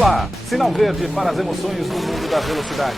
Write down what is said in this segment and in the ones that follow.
Olá, sinal verde para as emoções do mundo da velocidade.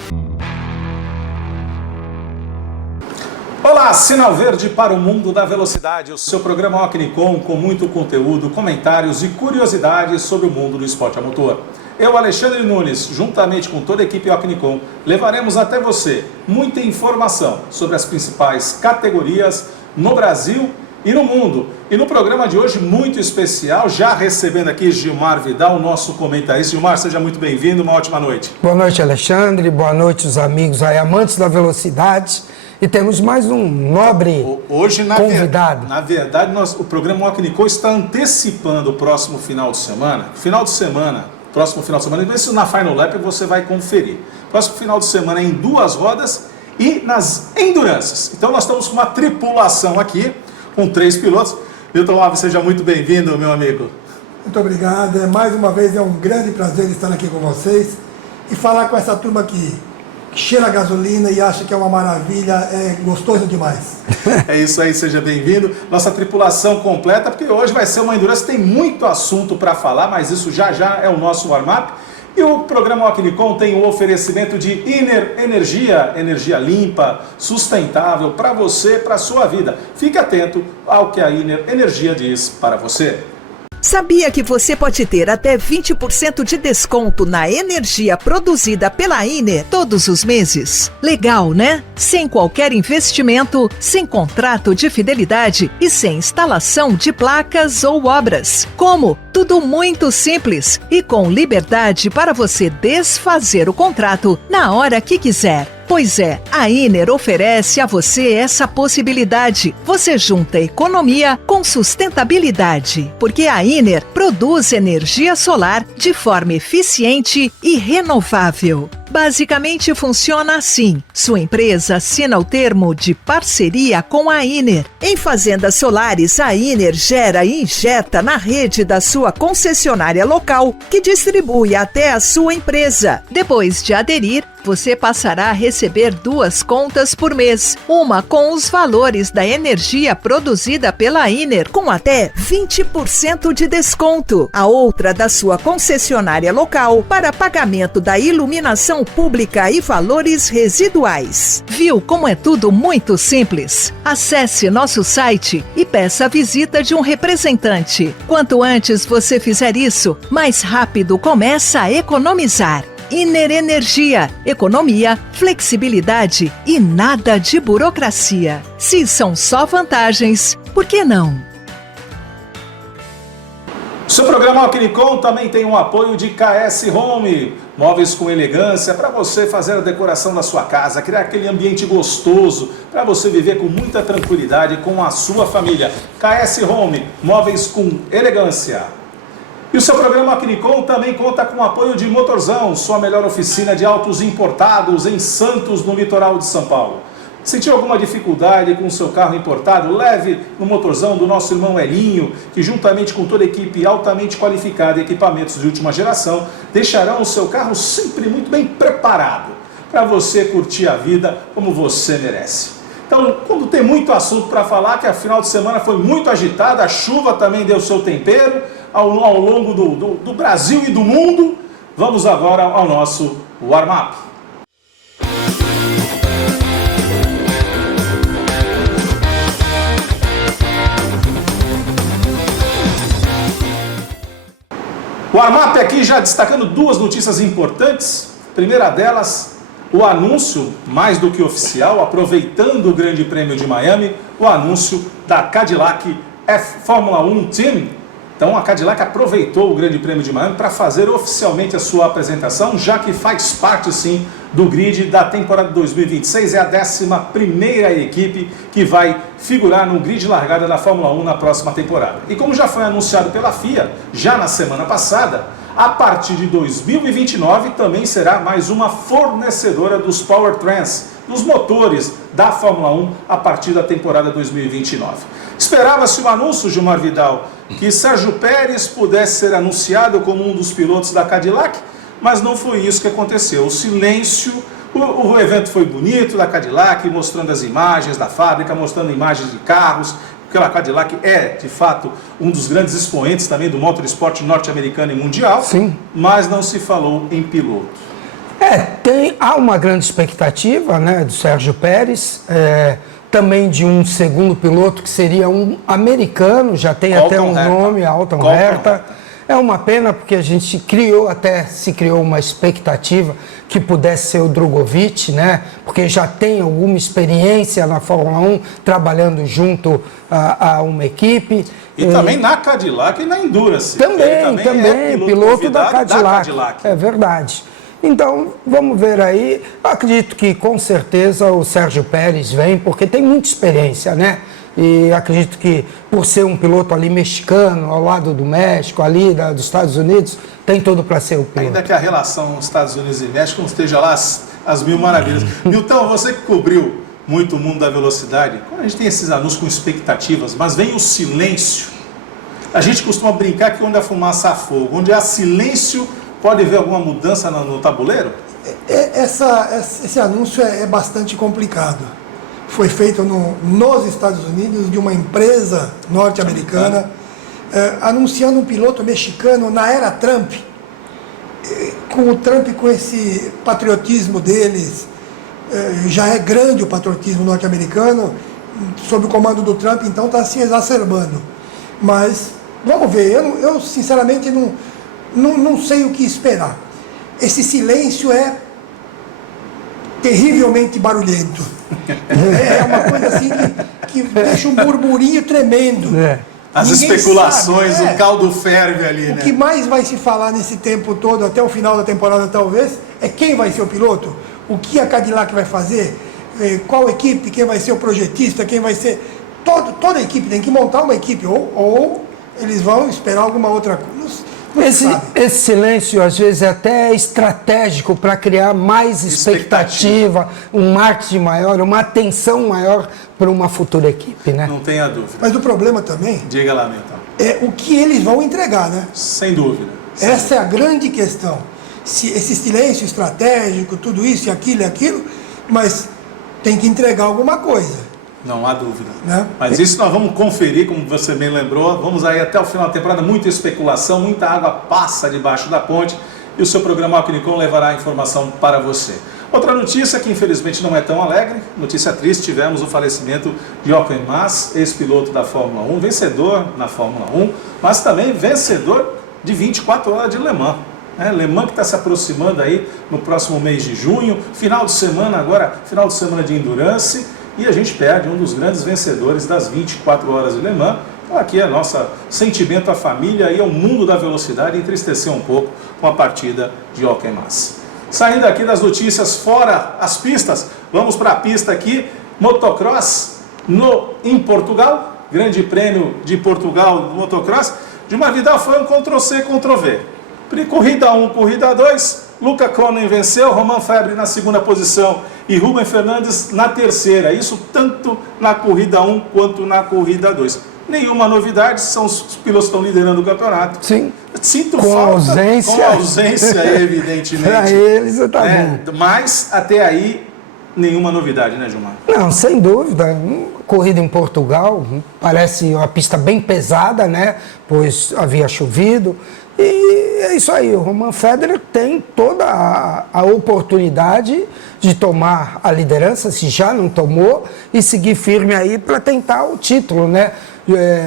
Olá, sinal verde para o mundo da velocidade, o seu programa Ocnicom com muito conteúdo, comentários e curiosidades sobre o mundo do esporte a motor. Eu, Alexandre Nunes, juntamente com toda a equipe Ocnicom, levaremos até você muita informação sobre as principais categorias no Brasil e no mundo. E no programa de hoje, muito especial, já recebendo aqui Gilmar Vidal, nosso comentarista. Gilmar, seja muito bem-vindo, uma ótima noite. Boa noite, Alexandre, boa noite os amigos aí, amantes da velocidade. E temos mais um nobre hoje, convidado. Na verdade, o programa Ocnicom está antecipando o próximo final de semana. Próximo final de semana, isso na Final Lap você vai conferir. Próximo final de semana é em 2 rodas e nas endurances. Então nós estamos com uma tripulação aqui, com 3 pilotos. Milton Alves, seja muito bem-vindo, meu amigo. Muito obrigado. Mais uma vez é um grande prazer estar aqui com vocês e falar com essa turma que cheira a gasolina e acha que é uma maravilha, é gostoso demais. É isso aí, seja bem-vindo. Nossa tripulação completa, porque hoje vai ser uma endurance, tem muito assunto para falar, mas isso já é o nosso warm-up. E o programa Ocnicom tem o oferecimento de Iner Energia, energia limpa, sustentável para você, para a sua vida. Fique atento ao que a Iner Energia diz para você. Sabia que você pode ter até 20% de desconto na energia produzida pela Iner todos os meses? Legal, né? Sem qualquer investimento, sem contrato de fidelidade e sem instalação de placas ou obras. Como? Tudo muito simples e com liberdade para você desfazer o contrato na hora que quiser. Pois é, a Iner oferece a você essa possibilidade. Você junta economia com sustentabilidade, porque a Iner produz energia solar de forma eficiente e renovável. Basicamente funciona assim. Sua empresa assina o termo de parceria com a Iner. Em fazendas solares, a Iner gera e injeta na rede da sua concessionária local, que distribui até a sua empresa. Depois de aderir, você passará a receber 2 contas por mês. Uma com os valores da energia produzida pela Iner, com até 20% de desconto. A outra da sua concessionária local, para pagamento da iluminação pública e valores residuais. Viu como é tudo muito simples? Acesse nosso site e peça a visita de um representante. Quanto antes você fizer isso, mais rápido começa a economizar. Iner Energia, economia, flexibilidade e nada de burocracia. Se são só vantagens, por que não? Seu programa Ocnicom também tem um apoio de KS Home, móveis com elegância para você fazer a decoração da sua casa, criar aquele ambiente gostoso para você viver com muita tranquilidade com a sua família. KS Home, móveis com elegância. E o seu programa Ocnicom também conta com o apoio de Motorzão, sua melhor oficina de autos importados em Santos, no litoral de São Paulo. Sentiu alguma dificuldade com o seu carro importado? Leve no Motorzão do nosso irmão Elinho, que juntamente com toda a equipe altamente qualificada e equipamentos de última geração, deixarão o seu carro sempre muito bem preparado para você curtir a vida como você merece. Então, quando tem muito assunto para falar, que a final de semana foi muito agitada, a chuva também deu seu tempero ao longo do Brasil e do mundo, vamos agora ao nosso warm-up. O warm-up aqui já destacando 2 notícias importantes. Primeira delas, o anúncio, mais do que oficial, aproveitando o Grande Prêmio de Miami, o anúncio da Cadillac Fórmula 1 Team. Então a Cadillac aproveitou o Grande Prêmio de Miami para fazer oficialmente a sua apresentação, já que faz parte sim do grid da temporada 2026, é a 11ª equipe que vai figurar no grid largada da Fórmula 1 na próxima temporada. E como já foi anunciado pela FIA, já na semana passada, a partir de 2029 também será mais uma fornecedora dos powertrains, dos motores da Fórmula 1 a partir da temporada 2029. Esperava-se um anúncio, Gilmar Vidal, que Sérgio Pérez pudesse ser anunciado como um dos pilotos da Cadillac, mas não foi isso que aconteceu. O silêncio, o evento foi bonito da Cadillac, mostrando as imagens da fábrica, mostrando imagens de carros, porque a Cadillac é, de fato, um dos grandes expoentes também do motorsport norte-americano e mundial, Sim. mas não se falou em piloto. Há uma grande expectativa, né, do Sérgio Pérez, também de um segundo piloto que seria um americano, já tem até um nome, Colton Herta. É uma pena porque a gente se criou uma expectativa que pudesse ser o Drogovic, né? Porque já tem alguma experiência na Fórmula 1, trabalhando junto a uma equipe. E também na Cadillac e na Endurance. Também, piloto da Cadillac. É verdade. Então, vamos ver aí. Acredito que com certeza o Sérgio Pérez vem, porque tem muita experiência, né? E acredito que por ser um piloto ali mexicano, ao lado do México, ali dos Estados Unidos, tem tudo para ser o piloto. Ainda que a relação Estados Unidos e México não esteja lá as mil maravilhas. Milton, você que cobriu muito o mundo da velocidade, quando a gente tem esses anúncios com expectativas, mas vem o silêncio, a gente costuma brincar que onde a fumaça há fogo, onde há silêncio, pode haver alguma mudança no tabuleiro? Esse anúncio é bastante complicado. Foi feito nos Estados Unidos, de uma empresa norte-americana, anunciando um piloto mexicano na era Trump. Com o Trump, com esse patriotismo deles, já é grande o patriotismo norte-americano, sob o comando do Trump, então está se exacerbando. Mas, vamos ver, eu sinceramente não sei o que esperar. Esse silêncio é terrivelmente barulhento. É uma coisa assim que deixa um burburinho tremendo. As Ninguém especulações, sabe, o caldo ferve ali, O né? que mais vai se falar nesse tempo todo, até o final da temporada talvez, é quem vai ser o piloto, o que a Cadillac vai fazer, qual equipe, quem vai ser o projetista, quem vai ser... Toda a equipe tem que montar uma equipe, ou eles vão esperar alguma outra coisa. Esse silêncio, às vezes, é até estratégico para criar mais expectativa, um marketing maior, uma atenção maior para uma futura equipe, né? Não tenha dúvida. Mas o problema também Diga lá, Milton. é o que eles vão entregar, né? Sem dúvida. Essa é a grande questão. Se esse silêncio estratégico, tudo isso e aquilo, mas tem que entregar alguma coisa. Não há dúvida. Né? Mas isso nós vamos conferir, como você bem lembrou. Vamos aí até o final da temporada, muita especulação, muita água passa debaixo da ponte e o seu programa Alquinicom levará a informação para você. Outra notícia que infelizmente não é tão alegre, notícia triste, tivemos o falecimento de Jochen Mass, ex-piloto da Fórmula 1, vencedor na Fórmula 1, mas também vencedor de 24 horas de Le Mans. Le Mans que está se aproximando aí no próximo mês de junho, final de semana agora, final de semana de Endurance, e a gente perde um dos grandes vencedores das 24 horas de Le Mans. Então aqui é nosso sentimento à família e ao mundo da velocidade, entristecer um pouco com a partida de Jochen Mass. Saindo aqui das notícias fora as pistas, vamos para a pista aqui, motocross em Portugal, Grande Prêmio de Portugal do motocross. Gilmar Vidal foi um Ctrl-C, Ctrl-V. Corrida 1, corrida 2, Luca Konen venceu, Romain Febvre na segunda posição e Rubem Fernandes na terceira. Isso tanto na corrida 1 quanto na corrida 2. Nenhuma novidade, os pilotos estão liderando o campeonato. Sim. Sinto com falta, ausência. com ausência, evidentemente. Para eles, tá bom. Mas até aí, nenhuma novidade, né, Gilmar? Não, sem dúvida. Corrida em Portugal, parece uma pista bem pesada, né? Pois havia chovido. E é isso aí, o Romain Federer tem toda a oportunidade de tomar a liderança, se já não tomou, e seguir firme aí para tentar o título, né?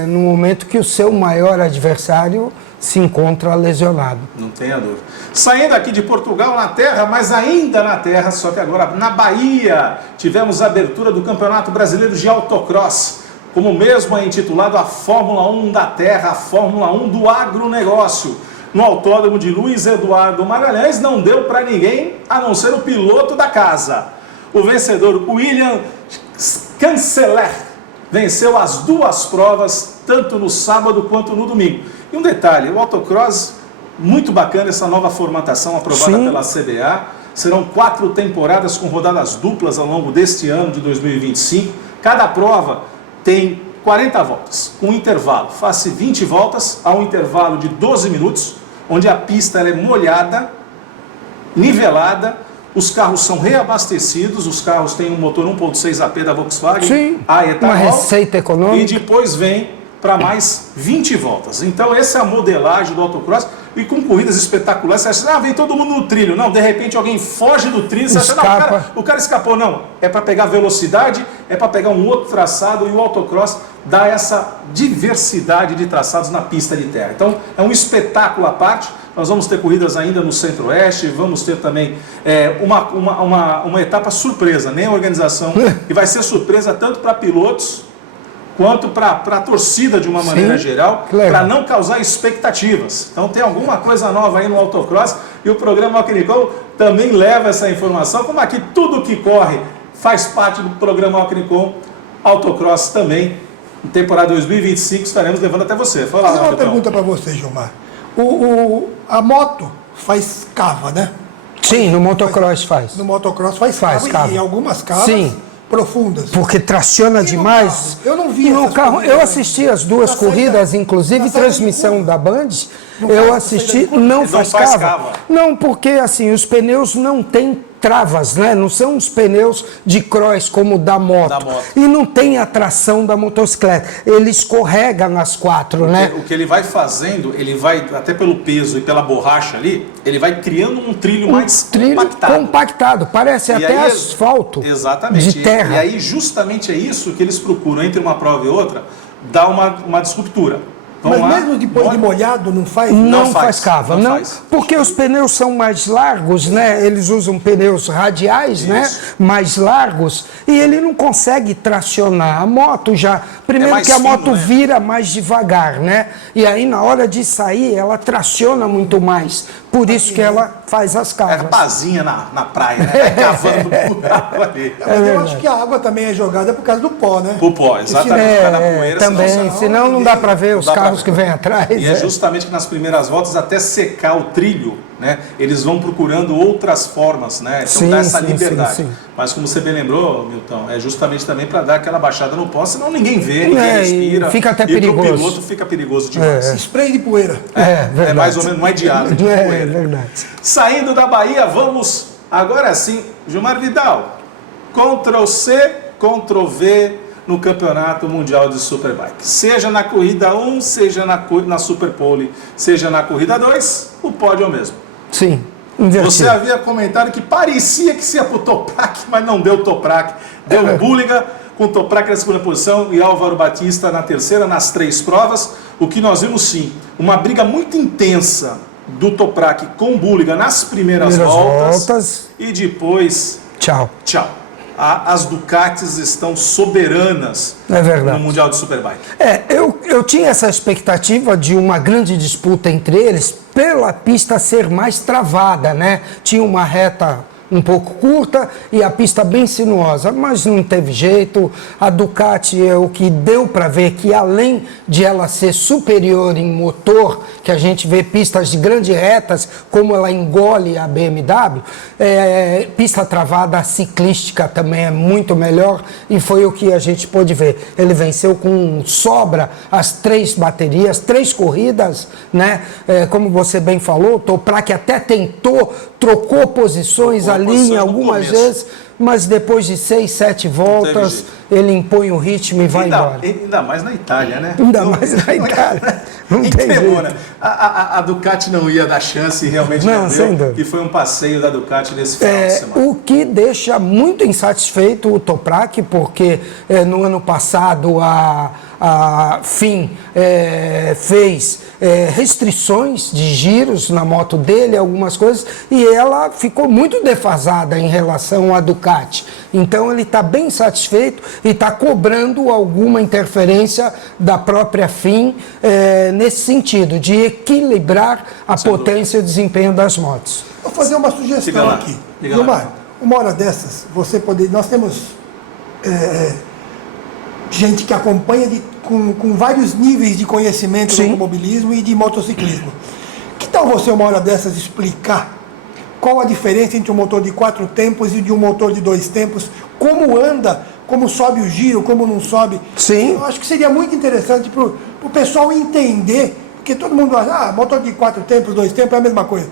No momento que o seu maior adversário se encontra lesionado. Não tenha dúvida. Saindo aqui de Portugal na terra, mas ainda na terra, só que agora na Bahia, tivemos a abertura do Campeonato Brasileiro de Autocross, como mesmo é intitulado a Fórmula 1 da Terra, a Fórmula 1 do agronegócio. No autódromo de Luiz Eduardo Magalhães não deu para ninguém, a não ser o piloto da casa. O vencedor, William Canceller, venceu as duas provas, tanto no sábado quanto no domingo. E um detalhe, o autocross, muito bacana essa nova formatação aprovada pela CBA. Serão 4 temporadas com rodadas duplas ao longo deste ano de 2025. Cada prova tem 40 voltas, com intervalo. Faz-se 20 voltas, há um intervalo de 12 minutos, onde a pista ela é molhada, nivelada, os carros são reabastecidos, os carros têm um motor 1.6 AP da Volkswagen, Sim, a etanol, uma receita econômica. e depois vem para mais 20 voltas. Então essa é a modelagem do autocross, e com corridas espetaculares. Você acha, vem todo mundo no trilho. Não, de repente alguém foge do trilho, você acha, não, o cara escapou. Não, é para pegar velocidade, é para pegar um outro traçado, e o autocross dá essa diversidade de traçados na pista de terra. Então é um espetáculo à parte. Nós vamos ter corridas ainda no Centro-Oeste, vamos ter também uma etapa surpresa, nem a organização, que vai ser surpresa tanto para pilotos quanto para a torcida de uma maneira geral, para não causar expectativas. Então tem alguma coisa nova aí no autocross, e o programa Alquinicom também leva essa informação, como aqui tudo que corre faz parte do programa Alquinicom, autocross também, em temporada 2025 estaremos levando até você. Fala lá, uma pergunta para você, Gilmar. A moto faz cava, né? Sim, no motocross faz. No motocross faz cava. E em algumas cavas... Sim. Profundas. Porque traciona demais. Eu não vi no carro. Eu assisti as duas corridas, inclusive transmissão da Band. Eu assisti, não faz cava. Não, porque assim, os pneus não têm travas, né? Não são os pneus de cross como da moto. E não tem a tração da motocicleta. Ele escorrega nas quatro, né? O que ele vai fazendo, ele vai, até pelo peso e pela borracha ali, ele vai criando um trilho mais compactado. Parece e até asfalto. Exatamente. De terra. E aí justamente é isso que eles procuram, entre uma prova e outra, dar uma disruptura. Mas mesmo depois de molhado não faz? Não faz cava, não, porque os pneus são mais largos, né? Eles usam pneus radiais, né? Mais largos, e ele não consegue tracionar. A moto já, primeiro que a moto vira mais devagar, né? E aí na hora de sair ela traciona muito mais. Por isso que ela faz as cavas. É pazinha na praia, né? Cavando o buraco ali. Mas eu acho que a água também é jogada por causa do pó, né? O pó, exatamente. Por causa da poeira, também, senão não dá para ver os carros que vêm atrás. E é justamente que nas primeiras voltas, até secar o trilho, né? Eles vão procurando outras formas, né? Então dá essa liberdade. Sim. Mas como você bem lembrou, Milton, é justamente também para dar aquela baixada no pó, senão ninguém vê, ninguém respira. Fica até perigoso. E pro piloto fica perigoso demais. Spray de poeira. É mais ou menos, não é de água, é de poeira. Verdade. Saindo da Bahia, vamos agora sim, Gilmar Vidal, Ctrl+C, Ctrl+V no Campeonato Mundial de Superbike. Seja na corrida 1, seja na Superpole, seja na corrida 2, o pódio é o mesmo. Sim. Invertido. Você havia comentado que parecia que se ia para o Toprak, mas não deu Toprak. Deu Bulliga com Toprak na segunda posição e Álvaro Batista na terceira, nas 3 provas. O que nós vimos sim, uma briga muito intensa do Toprak com Bulliga nas primeiras voltas. E depois... Tchau. As Ducatis estão soberanas no Mundial de Superbike. Eu tinha essa expectativa de uma grande disputa entre eles pela pista ser mais travada, né? Tinha uma reta um pouco curta e a pista bem sinuosa, mas não teve jeito. A Ducati é o que deu para ver que, além de ela ser superior em motor, que a gente vê pistas de grandes retas, como ela engole a BMW, pista travada ciclística também é muito melhor, e foi o que a gente pôde ver. Ele venceu com sobra as 3 baterias, 3 corridas, né? Como você bem falou, o Toprak até trocou posições ali em algumas vezes, mas depois de 6, 7 voltas, ele impõe o ritmo e vai embora. Ainda mais na Itália, né? Ainda mais na Itália. Não tem jeito. A Ducati não ia dar chance e realmente não deu. E foi um passeio da Ducati nesse final de semana. O que deixa muito insatisfeito o Toprak, porque no ano passado a FIM fez restrições de giros na moto dele, algumas coisas, e ela ficou muito defasada em relação à Ducati. Então ele está bem satisfeito e está cobrando alguma interferência da própria FIM nesse sentido, de equilibrar a potência e o desempenho das motos. Vou fazer uma sugestão aqui. Gilmar, uma hora dessas, nós temos gente que acompanha com vários níveis de conhecimento do automobilismo e de motociclismo. Que tal você, uma hora dessas, explicar qual a diferença entre um motor de 4 tempos e de um motor de 2 tempos, como anda, como sobe o giro, como não sobe? Sim. Eu acho que seria muito interessante para o pessoal entender, porque todo mundo acha, motor de 4 tempos, 2 tempos é a mesma coisa.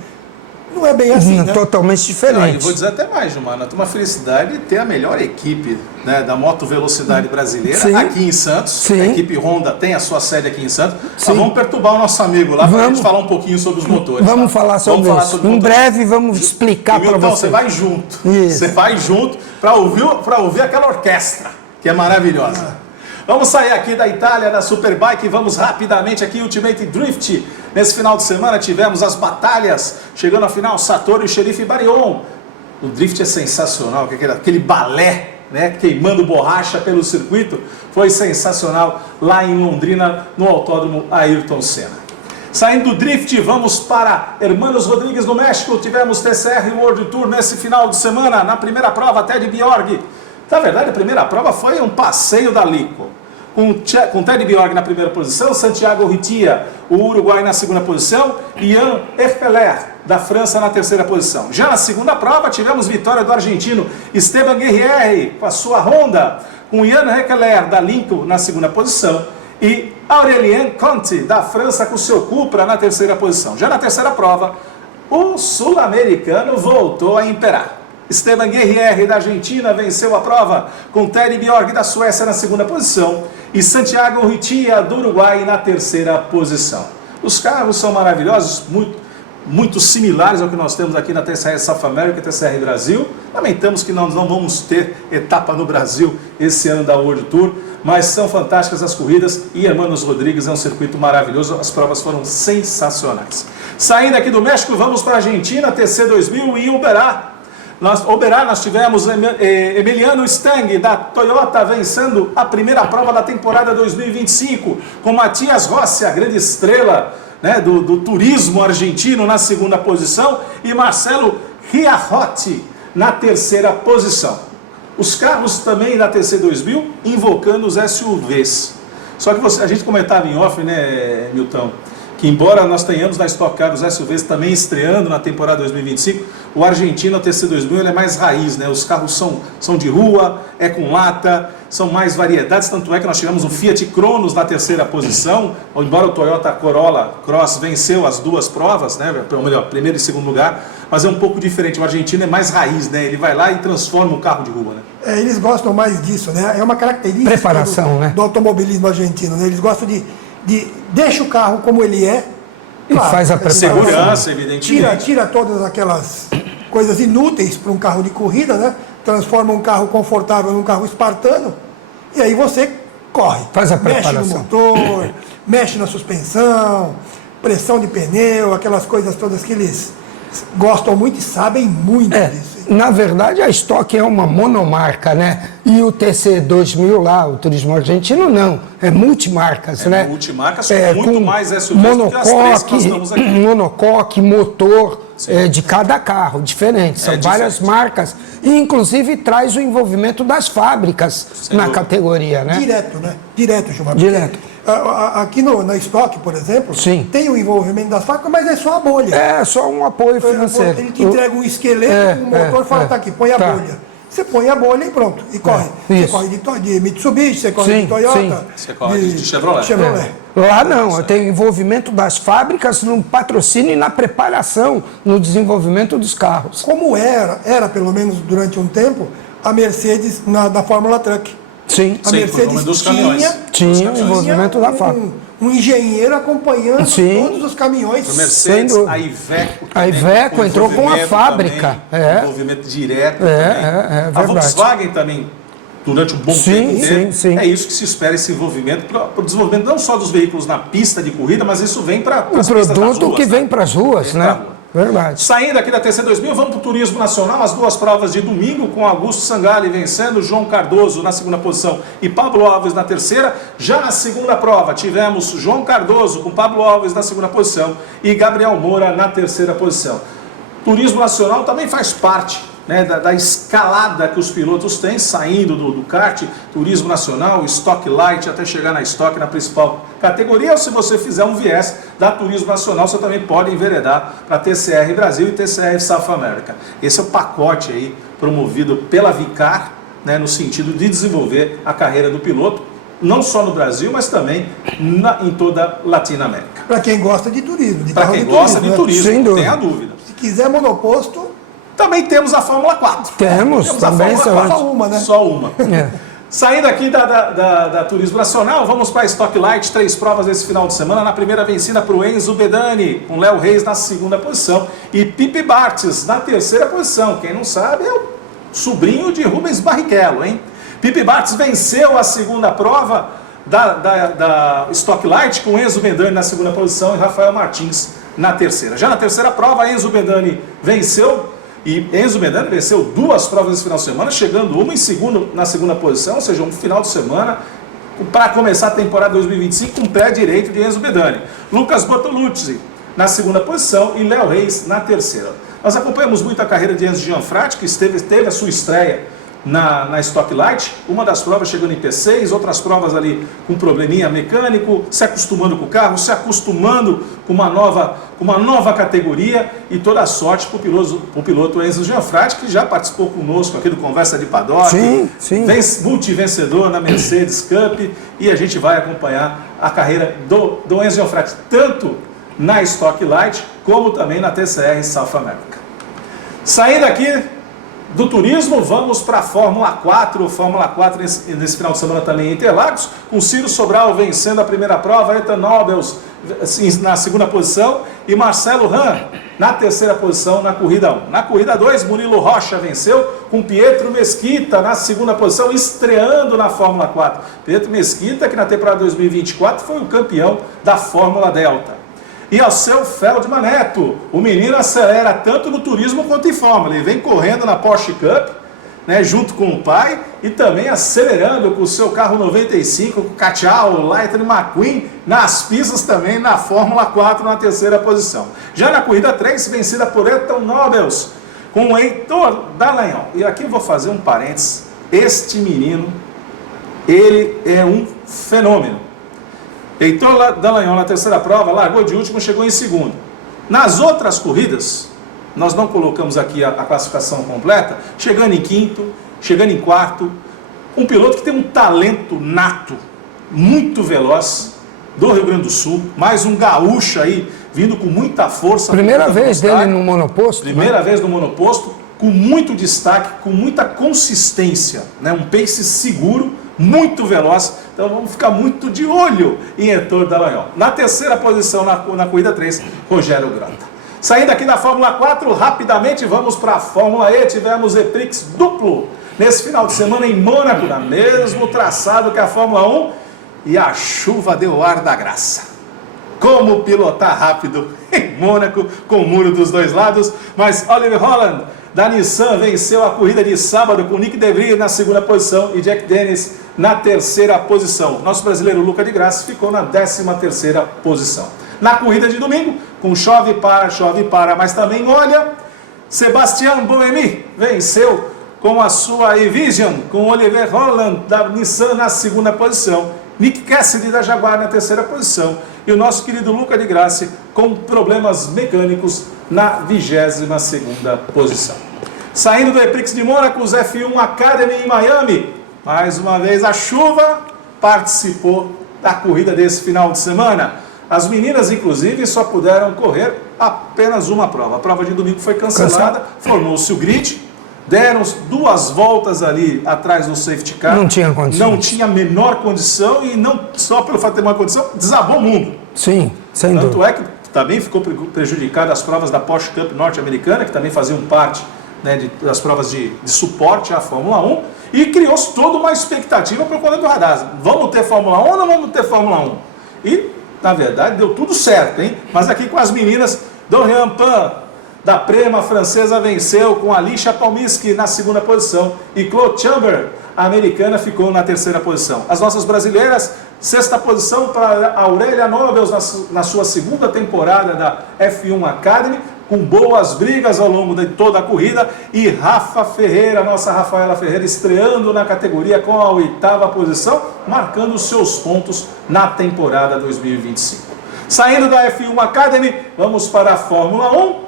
não é bem assim, né? Totalmente Não, e diferente. vou dizer até mais, Gilmar, uma felicidade de ter a melhor equipe, né, da moto velocidade brasileira Sim. aqui em Santos. Sim. A equipe Honda tem a sua sede aqui em Santos. Sim. Nós vamos perturbar o nosso amigo lá para a gente falar um pouquinho sobre os motores. Vamos tá? falar sobre Vamos isso. sobre Em motores. breve vamos explicar para Milton, você. você vai junto. Isso. Você vai junto para ouvir aquela orquestra, que é maravilhosa. Vamos sair aqui da Itália, da Superbike, e vamos rapidamente aqui, Ultimate Drift. Nesse final de semana tivemos as batalhas, chegando à final, Satoru e o Xerife Barion. O drift é sensacional, aquele balé, né, queimando borracha pelo circuito, foi sensacional lá em Londrina, no Autódromo Ayrton Senna. Saindo do drift, vamos para Hermanos Rodrigues no México. Tivemos TCR World Tour nesse final de semana. Na primeira prova, Ted Bjorg. Na verdade, a primeira prova foi um passeio da Lico. Com Ted Bjorg na primeira posição, Santiago Ritia, o Uruguai na segunda posição, e Jan Erfeler, da França, na terceira posição. Já na segunda prova, tivemos vitória do argentino Esteban Guerrieri, com a sua Honda, com Jan Erfeler, da Lincoln, na segunda posição, e Aurélien Conti, da França, com o seu Cupra, na terceira posição. Já na terceira prova, o sul-americano voltou a imperar. Esteban Guerrieri, da Argentina, venceu a prova, com Ted Bjorg, da Suécia, na segunda posição, e Santiago Ritia, do Uruguai, na terceira posição. Os carros são maravilhosos, muito similares ao que nós temos aqui na TCR South America e TCR Brasil. Lamentamos que nós não vamos ter etapa no Brasil esse ano da World Tour, mas são fantásticas as corridas, e Hermanos Rodrigues é um circuito maravilhoso, as provas foram sensacionais. Saindo aqui do México, vamos para a Argentina, TC2000 e Uberá. Nós tivemos Emiliano Stang, da Toyota, vencendo a primeira prova da temporada 2025, com Matias Rossi, a grande estrela, né, do turismo argentino, na segunda posição, e Marcelo Riajotti na terceira posição. Os carros também da TC2000 invocando os SUVs. Só que a gente comentava em off, né, Milton, que embora nós tenhamos na Stock Car os SUVs também estreando na temporada 2025, o argentino, o TC2000, ele é mais raiz, né? Os carros são de rua, é com lata, são mais variedades, tanto é que nós tivemos o Fiat Cronos na terceira posição, embora o Toyota Corolla Cross venceu as duas provas, né? Ou melhor, primeiro e segundo lugar, mas é um pouco diferente, o argentino é mais raiz, né? Ele vai lá e transforma o carro de rua, né? Eles gostam mais disso, né? É uma característica Preparação, né? do automobilismo argentino, né? Eles gostam de deixa o carro como ele é, E faz a preparação. Segurança, evidentemente. Tira todas aquelas coisas inúteis para um carro de corrida, né? Transforma um carro confortável num carro espartano, e aí você corre. Faz a mexe preparação. no motor, mexe na suspensão, pressão de pneu, aquelas coisas todas que eles gostam muito e sabem muito disso. Na verdade, a Stock é uma monomarca, né? E o TC2000 lá, o turismo argentino, não. É multimarcas, né? Multimarcas com muito mais SUVs do que as três que nós estamos aqui. Monocoque, motor de cada carro, diferente. São várias marcas. E, inclusive, traz o envolvimento das fábricas na categoria, né? Direto, né? Direto, Gilmar. Direto. Aqui na Stock, por exemplo, Sim. tem o envolvimento das fábricas, mas é só a bolha. É só um apoio financeiro. Ele te entrega um esqueleto com um motor e fala, tá aqui, põe a bolha. Você põe a bolha e pronto, e corre. Você corre de Mitsubishi, você corre de Toyota, Você corre de Chevrolet. Lá não, tem o envolvimento das fábricas no patrocínio e na preparação, no desenvolvimento dos carros. Como era pelo menos durante um tempo, a Mercedes na Fórmula Truck. Sim. A Mercedes dos caminhões. Tinha o envolvimento da fábrica. Um engenheiro acompanhando todos os caminhões. A Mercedes, a Iveco. A Iveco entrou com a fábrica. Envolvimento direto também. É A verdade. Volkswagen também, durante um bom tempo teve. Sim. É isso que se espera, esse envolvimento para o desenvolvimento não só dos veículos na pista de corrida, mas isso vem para o produto que vem para as ruas, né? Verdade. Saindo aqui da TC2000, vamos para o Turismo Nacional, as duas provas de domingo, com Augusto Sangalli vencendo, João Cardoso na segunda posição e Pablo Alves na terceira. Já na segunda prova, tivemos João Cardoso com Pablo Alves na segunda posição e Gabriel Moura na terceira posição. Turismo Nacional também faz parte, né, da escalada que os pilotos têm, saindo do kart, Turismo Nacional, Stock Light, até chegar na Stock, na principal categoria, ou se você fizer um viés da Turismo Nacional, você também pode enveredar para TCR Brasil e TCR South America. Esse é o pacote aí promovido pela Vicar, né, no sentido de desenvolver a carreira do piloto, não só no Brasil, mas também em toda a Latinoamérica. Para quem gosta de turismo. Para quem gosta de turismo, Sem não dúvida. tem a dúvida. quiser monoposto... Também temos a Fórmula 4. Temos também, a Fórmula 4, só uma, né? Só uma. É. Saindo aqui da Turismo Nacional, vamos para a Stock Light, 3 provas esse final de semana. Na primeira vencida para o Enzo Bedani, com Léo Reis na segunda posição e Pipe Bartz na terceira posição. Quem não sabe é o sobrinho de Rubens Barrichello, hein? Pipe Bartz venceu a segunda prova da Stock Light com Enzo Bedani na segunda posição e Rafael Martins na terceira. Já na terceira prova, Enzo Bedani venceu. E Enzo Bedani venceu 2 provas nesse final de semana, chegando uma na segunda posição, ou seja, um final de semana para começar a temporada 2025 com o pé direito de Enzo Bedani. Lucas Bortoluzzi na segunda posição e Léo Reis na terceira. Nós acompanhamos muito a carreira de Enzo Gianfratti, que teve a sua estreia na Stock Light, uma das provas chegando em P6, outras provas ali com probleminha mecânico, se acostumando com o carro, se acostumando com uma nova categoria, e toda a sorte para o piloto Enzo Gianfratti, que já participou conosco aqui do Conversa de Paddock, sim. multivencedor na Mercedes Cup, e a gente vai acompanhar a carreira do Enzo Gianfratti, tanto na Stock Light, como também na TCR South America. Saindo aqui do turismo, vamos para a Fórmula 4. Fórmula 4 nesse final de semana também em Interlagos, com Ciro Sobral vencendo a primeira prova, Ethan Nobels na segunda posição e Marcelo Ran na terceira posição na corrida 1. Na corrida 2, Murilo Rocha venceu com Pietro Mesquita na segunda posição, estreando na Fórmula 4. Pietro Mesquita, que na temporada 2024 foi o campeão da Fórmula Delta. E Alceu Feldman Neto, o menino acelera tanto no turismo quanto em Fórmula. Ele vem correndo na Porsche Cup, né, junto com o pai, e também acelerando com o seu carro 95, com o Cacciao, o Lightning McQueen, nas pistas também na Fórmula 4 na terceira posição. Já na corrida 3, vencida por Ethan Nobels, com o Heitor Dallagnol. E aqui eu vou fazer um parênteses. Este menino, ele é um fenômeno. Heitor Dallagnol na terceira prova, largou de último, chegou em segundo. Nas outras corridas, nós não colocamos aqui a classificação completa, chegando em quinto, chegando em quarto, um piloto que tem um talento nato, muito veloz, do Rio Grande do Sul, mais um gaúcho aí, vindo com muita força. Primeira vez dele no monoposto. Primeira vez no monoposto, com muito destaque, com muita consistência, né? Um pace seguro, muito veloz, então vamos ficar muito de olho em Heitor Dallagnol. Na terceira posição, na corrida 3, Rogério Grota. Saindo aqui da Fórmula 4, rapidamente vamos para a Fórmula E. Tivemos EPRIX duplo nesse final de semana em Mônaco, no mesmo traçado que a Fórmula 1, e a chuva deu ar da graça. Como pilotar rápido em Mônaco, com o muro dos dois lados, mas Oliver Holland da Nissan venceu a corrida de sábado com Nick De Vries na segunda posição e Jack Dennis na terceira posição. Nosso brasileiro Luca de Grassi ficou na 13ª posição. Na corrida de domingo, com chove para, mas também molha, Sebastian Buemi venceu com a sua E-Vision, com Oliver Holland da Nissan na segunda posição, Nick Cassidy da Jaguar na terceira posição e o nosso querido Luca de Grassi com problemas mecânicos na 22ª posição. Saindo do EPRIX de Mônaco, os F1 Academy em Miami, mais uma vez a chuva participou da corrida desse final de semana. As meninas, inclusive, só puderam correr apenas uma prova. A prova de domingo foi cancelada, formou-se o grid, deram 2 voltas ali atrás do safety car. Não tinha condição. Não tinha a menor condição e não só pelo fato de ter uma condição, desabou o mundo. Sim, sem dúvida. Tanto é que também ficou prejudicada as provas da Porsche Cup norte-americana, que também faziam parte, né, das provas de suporte à Fórmula 1, e criou-se toda uma expectativa para o conta do radar. Vamos ter Fórmula 1 ou não vamos ter Fórmula 1? E, na verdade, deu tudo certo, hein? Mas aqui com as meninas, Dorian Pan, da Prema francesa, venceu com Alicia Palmiski na segunda posição e Claude Chamber, a americana, ficou na terceira posição. As nossas brasileiras, 6ª posição para Aurélia Nobels na sua segunda temporada da F1 Academy, com boas brigas ao longo de toda a corrida, e Rafa Ferreira, nossa Rafaela Ferreira, estreando na categoria com a 8ª posição, marcando os seus pontos na temporada 2025. Saindo da F1 Academy, vamos para a Fórmula 1.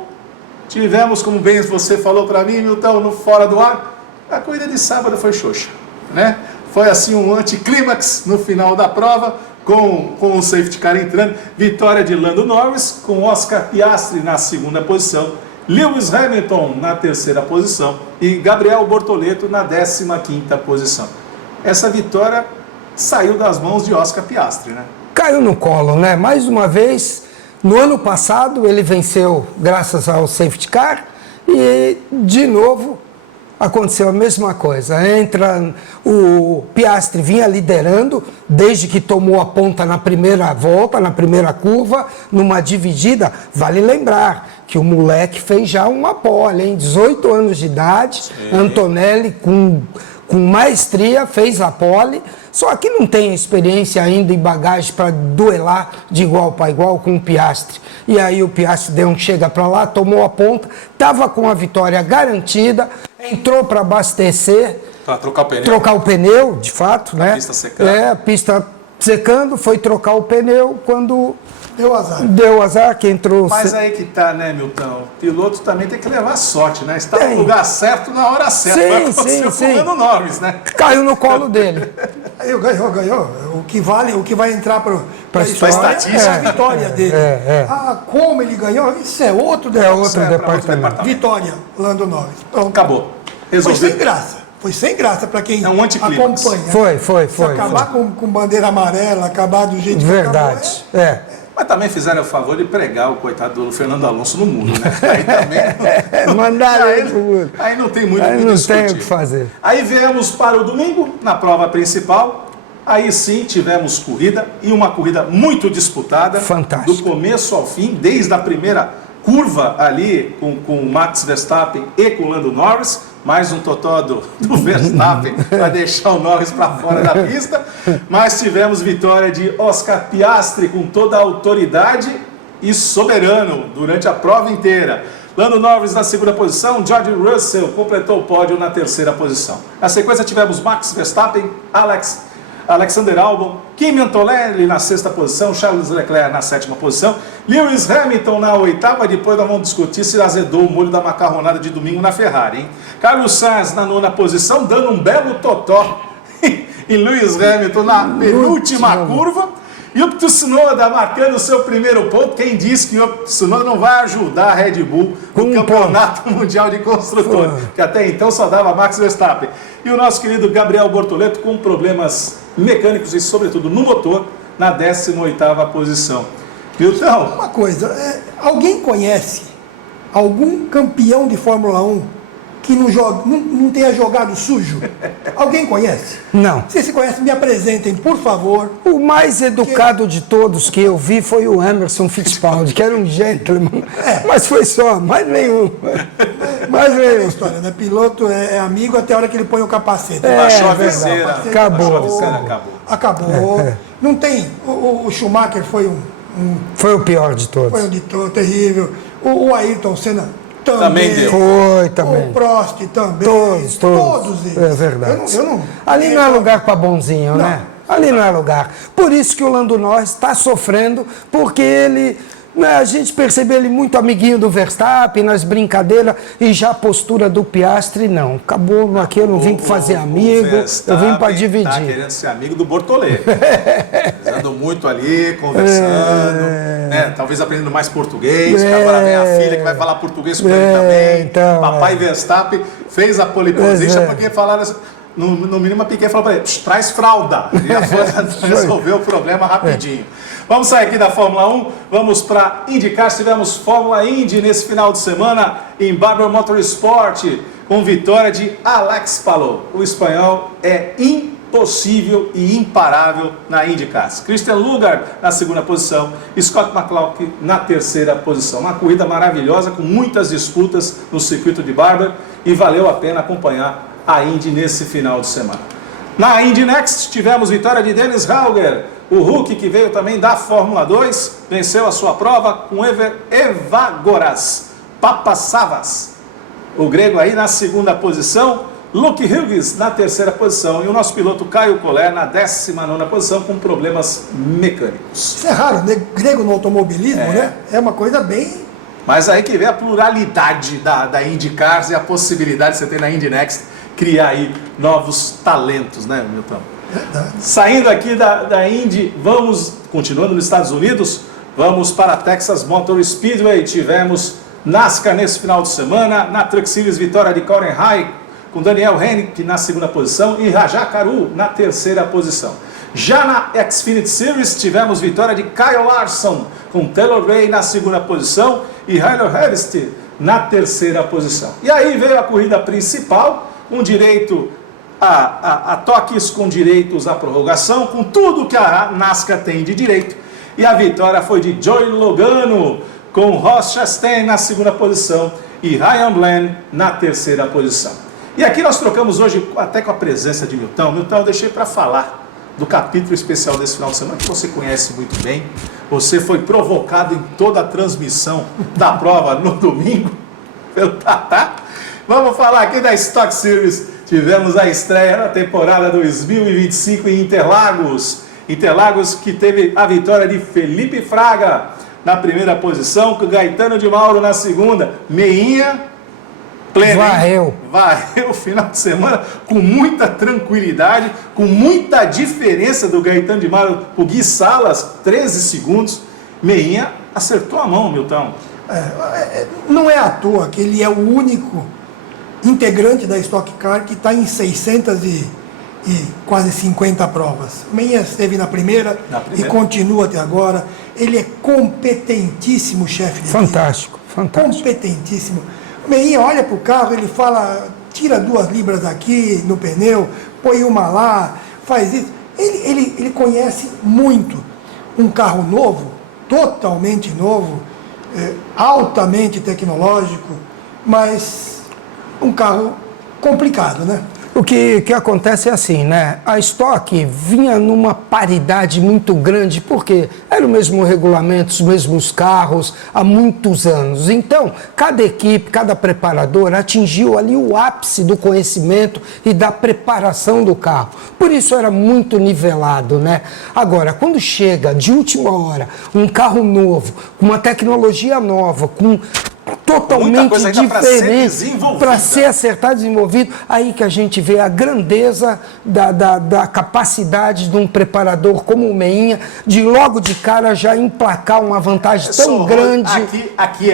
Tivemos, como bem você falou para mim, Milton, no Fora do Ar, a corrida de sábado foi xoxa, né? Foi assim um anticlímax no final da prova, com o safety car entrando, vitória de Lando Norris, com Oscar Piastri na segunda posição Lewis Hamilton na terceira posição e Gabriel Bortoleto na 15ª posição. Essa vitória saiu das mãos de Oscar Piastri, né? Caiu no colo, né? Mais uma vez, no ano passado ele venceu graças ao safety car e, de novo, aconteceu a mesma coisa. O Piastri vinha liderando desde que tomou a ponta na primeira volta, na primeira curva, numa dividida. Vale lembrar que o moleque fez já uma pole, hein? 18 anos de idade, sim. Antonelli com maestria fez a pole, só que não tem experiência ainda em bagagem para duelar de igual para igual com o Piastri. E aí o Piastri deu um chega para lá, tomou a ponta, estava com a vitória garantida, entrou para abastecer, para trocar o pneu, de fato, né? A pista secando. A pista secando, foi trocar o pneu quando deu azar que entrou. Mas aí que tá, né, Milton? O piloto também tem que levar sorte, né? Está no lugar certo na hora certa. Vai acontecer com o Lando Norris, né? Caiu no colo dele. Aí ganhou. O que vai entrar para a estatística é a vitória dele. Como ele ganhou, isso é outro departamento. Vitória, Lando Norris. Então, acabou. Resolveu. Foi sem graça para quem acompanha. Foi. Se acabar com bandeira amarela, acabar do jeito verdade. que acabou, Mas também fizeram o favor de pregar o coitado do Fernando Alonso no muro, né? Aí também... Mandaram ele pro muro. Aí não tem muito o que não discutir. Tem o que fazer. Aí viemos para o domingo, na prova principal. Aí sim tivemos corrida, e uma corrida muito disputada. Fantástico. Do começo ao fim, desde a primeira curva ali com o Max Verstappen e com o Lando Norris. Mais um totó do Verstappen para deixar o Norris para fora da pista. Mas tivemos vitória de Oscar Piastri com toda a autoridade e soberano durante a prova inteira. Lando Norris na segunda posição, George Russell completou o pódio na terceira posição. Na sequência tivemos Max Verstappen, Alexander Albon, Kimi Antonelli na sexta posição, Charles Leclerc na sétima posição, Lewis Hamilton na oitava. Depois nós vamos discutir se azedou o molho da macarronada de domingo na Ferrari, hein? Carlos Sainz na nona posição, dando um belo totó em Lewis Hamilton na penúltima curva. E o Tsunoda marcando o seu primeiro ponto. Quem disse que o Tsunoda não vai ajudar a Red Bull no Campeonato Mundial de Construtores, que até então só dava Max Verstappen. E o nosso querido Gabriel Bortoleto com problemas mecânicos e sobretudo no motor, na 18ª posição. Milton? Uma coisa, alguém conhece algum campeão de Fórmula 1 que não tenha jogado sujo? Alguém conhece? Não. Se você conhece, me apresentem, por favor. O mais educado de todos que eu vi foi o Emerson Fittipaldi, que era um gentleman. Mas foi só, mais nenhum. Mais nenhum. É história, né? Piloto é amigo até a hora que ele põe o capacete. Baixou a viseira. Acabou. Não tem. O Schumacher foi foi o pior de todos. Foi terrível. O Ayrton Senna também deu. Foi também. O Prost também. Todos eles. É verdade. Ali não é lugar para bonzinho, né? Ali não é lugar. Por isso que o Lando Norris está sofrendo, porque ele... A gente percebe ele muito amiguinho do Verstappen, nas brincadeiras, e já a postura do Piastri, não. Acabou aqui, eu não vim para fazer amigo, eu vim para dividir. Está querendo ser amigo do Bortoleto. Andando muito ali, conversando, né? Talvez aprendendo mais português, porque agora vem a filha que vai falar português com ele também. Então, Papai Verstappen fez a pole position porque falaram assim, no mínimo a Piquet falou para ele, traz fralda. E já foi resolver o problema rapidinho. Vamos sair aqui da Fórmula 1, vamos para IndyCar. Tivemos Fórmula Indy nesse final de semana em Barber Motorsport, com vitória de Alex Palou. O espanhol é impossível e imparável na IndyCar. Christian Lugard na segunda posição, Scott McLaughlin na terceira posição. Uma corrida maravilhosa, com muitas disputas no circuito de Barber, e valeu a pena acompanhar a Indy nesse final de semana. Na Indy Next tivemos vitória de Dennis Hauger, o Hulk, que veio também da Fórmula 2, venceu a sua prova com Evagoras Papasavas, o grego aí na segunda posição, Luke Hughes na terceira posição, e o nosso piloto Caio Collet na 19ª posição com problemas mecânicos. Isso é raro, né? Grego no automobilismo, né? É uma coisa bem... Mas aí que vem a pluralidade da IndyCar e a possibilidade de você ter na Indy Next criar aí novos talentos, né, Milton? Saindo aqui da Indy, continuando nos Estados Unidos, vamos para a Texas Motor Speedway. Tivemos NASCAR nesse final de semana, na Truck Series, vitória de Colin High, com Daniel Hennick na segunda posição e Rajah Caru na terceira posição. Já na Xfinity Series, tivemos vitória de Kyle Larson, com Taylor Ray na segunda posição e Hyler Harvest na terceira posição. E aí veio a corrida principal, com direito a toques, com direitos à prorrogação, com tudo que a NASCAR tem de direito. E a vitória foi de Joey Logano, com Ross Chastain na segunda posição e Ryan Bland na terceira posição. E aqui nós trocamos hoje até com a presença de Milton. Milton, eu deixei para falar do capítulo especial desse final de semana, que você conhece muito bem. Você foi provocado em toda a transmissão da prova no domingo pelo Tatá. Vamos falar aqui da Stock Series. Tivemos a estreia na temporada 2025 em Interlagos. Interlagos que teve a vitória de Felipe Fraga na primeira posição, com Gaetano de Mauro na segunda. Meinha plena. Varreu o final de semana com muita tranquilidade, com muita diferença do Gaetano de Mauro para o Gui Salas, 13 segundos. Meinha acertou a mão, Milton. Não é à toa que ele é o único integrante da Stock Car que está em 600 e quase 50 provas. Meinha esteve na primeira e continua até agora. Ele é competentíssimo chefe de equipe. Fantástico. Competentíssimo. O Meinha olha para o carro, ele fala, tira 2 libras aqui no pneu, põe uma lá, faz isso. Ele conhece muito um carro novo, totalmente novo, altamente tecnológico, mas um carro complicado, né? O que acontece é assim, né? A Stock vinha numa paridade muito grande, porque era o mesmo regulamento, os mesmos carros há muitos anos. Então, cada equipe, cada preparador atingiu ali o ápice do conhecimento e da preparação do carro. Por isso era muito nivelado, né? Agora, quando chega de última hora um carro novo, com uma tecnologia nova, com totalmente diferente para ser acertado, desenvolvido, aí que a gente vê a grandeza da capacidade de um preparador como o Meinha, de logo de cara já emplacar uma vantagem tão grande. Aqui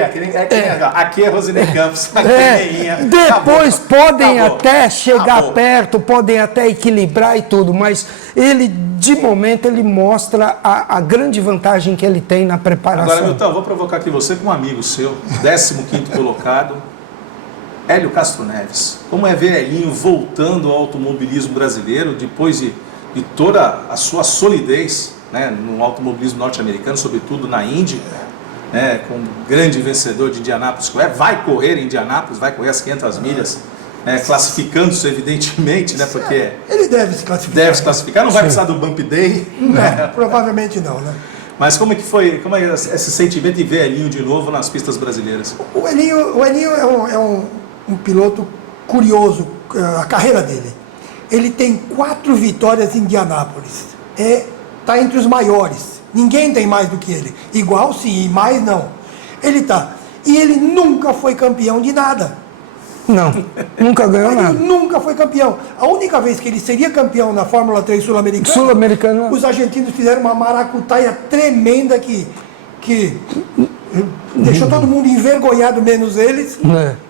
é Rosinei Campos, aqui é Meinha. Depois podem até chegar perto, podem até equilibrar e tudo, mas ele, de momento, ele mostra a grande vantagem que ele tem na preparação. Agora, Milton, vou provocar aqui você com um amigo seu, 15º colocado, Hélio Castro Neves. Como é ver Helinho voltando ao automobilismo brasileiro depois de toda a sua solidez, né, no automobilismo norte-americano, sobretudo na Indy, né, com um grande vencedor de Indianápolis, vai correr em Indianápolis, vai correr as 500 milhas, classificando-se evidentemente, né, porque ele deve se classificar. Deve se classificar, não vai precisar do Bump Day. Não, né? Provavelmente não, né? Mas como é que foi, como é esse sentimento de ver Helinho de novo nas pistas brasileiras? O Helinho é um piloto curioso, a carreira dele. Ele tem 4 vitórias em Indianápolis. Está entre os maiores. Ninguém tem mais do que ele. Igual sim, e mais não. Ele tá. E ele nunca foi campeão de nada. Não, nunca ganhou nada. Ele nunca foi campeão. A única vez que ele seria campeão na Fórmula 3 sul-americana, os argentinos fizeram uma maracutaia tremenda que deixou todo mundo envergonhado, menos eles.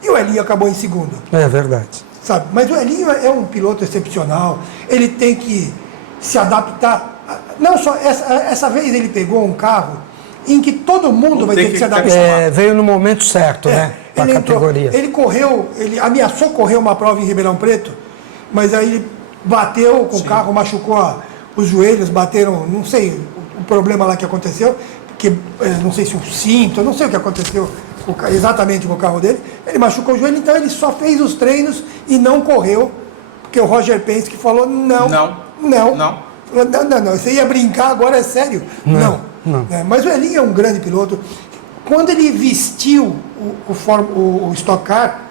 E o Helinho acabou em segundo. É verdade. Sabe? Mas o Helinho é um piloto excepcional. Ele tem que se adaptar. Não só essa vez ele pegou um carro em que todo mundo vai ter que se adaptar. Veio no momento certo, né? Para a categoria. Ele correu, ele ameaçou correr uma prova em Ribeirão Preto, mas aí ele bateu com o carro, machucou os joelhos, bateram, não sei o problema lá que aconteceu, porque não sei se o cinto, não sei o que aconteceu exatamente com o carro dele. Ele machucou o joelho, então ele só fez os treinos e não correu, porque o Roger Penske falou não. Você ia brincar, agora é sério? Não. Mas o Helinho é um grande piloto. Quando ele vestiu o Stock Car,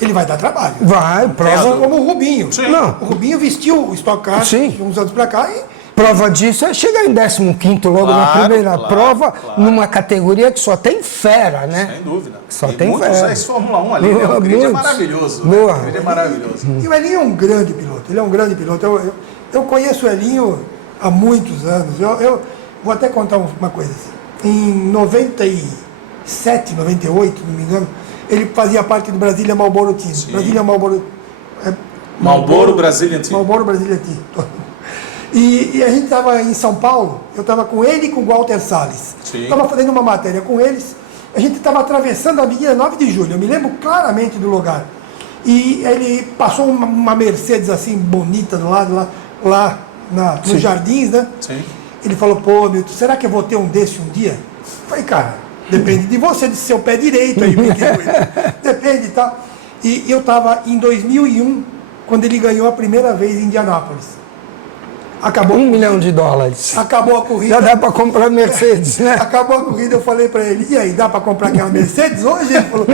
ele vai dar trabalho. Vai, prova. Como o Rubinho. Não. O Rubinho vestiu o Stock Car uns anos pra cá e... Prova disso é chegar em 15º logo na primeira prova, numa categoria que só tem fera, né? Sem dúvida. Só tem fera. Fórmula 1 ali, o grid é maravilhoso. O grid é maravilhoso. E o Helinho é um grande piloto, ele é um grande piloto. Eu conheço o Helinho há muitos anos. Eu vou até contar uma coisa assim. Em 96, 97, 98, não me engano, ele fazia parte do Brasília Marlboro Team. Brasília Marlboro... Marlboro Brazilian Team. Marlboro Brazilian Team. E a gente estava em São Paulo, eu estava com ele e com o Walter Salles. Estava fazendo uma matéria com eles, a gente estava atravessando a Avenida 9 de Julho, eu me lembro claramente do lugar. E ele passou uma Mercedes assim, bonita do lado, lá nos jardins, né? Sim. Ele falou, pô, Milton, será que eu vou ter um desse um dia? Eu falei, cara, depende de você, de seu pé direito aí, depende e tal. E eu estava em 2001, quando ele ganhou a primeira vez em Indianápolis. Acabou $1 milhão. Acabou a corrida. Já dá para comprar Mercedes, né? Acabou a corrida, eu falei para ele, e aí, dá para comprar aquela Mercedes hoje? Ele falou,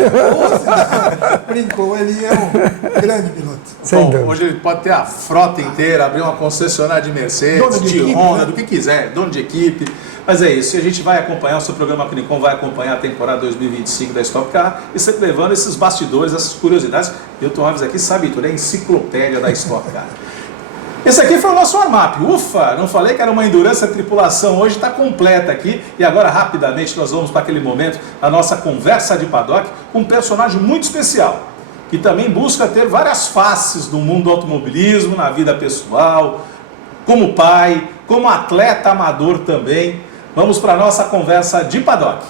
brincou, ele é um grande piloto. Bom, hoje ele pode ter a frota inteira, abrir uma concessionária de Mercedes, de equipe, Honda, né? Do que quiser, dono de equipe. Mas é isso, a gente vai acompanhar, o seu programa Clinicom vai acompanhar a temporada 2025 da Stock Car e sempre levando esses bastidores, essas curiosidades. E o Tom Alves aqui sabe tudo, é a enciclopédia da Stock Car. Esse aqui foi o nosso warm-up. Ufa, não falei que era uma endurance, a tripulação hoje está completa aqui. E agora, rapidamente, nós vamos para aquele momento, a nossa conversa de paddock, com um personagem muito especial, que também busca ter várias faces do mundo do automobilismo, na vida pessoal, como pai, como atleta amador também. Vamos para a nossa conversa de paddock.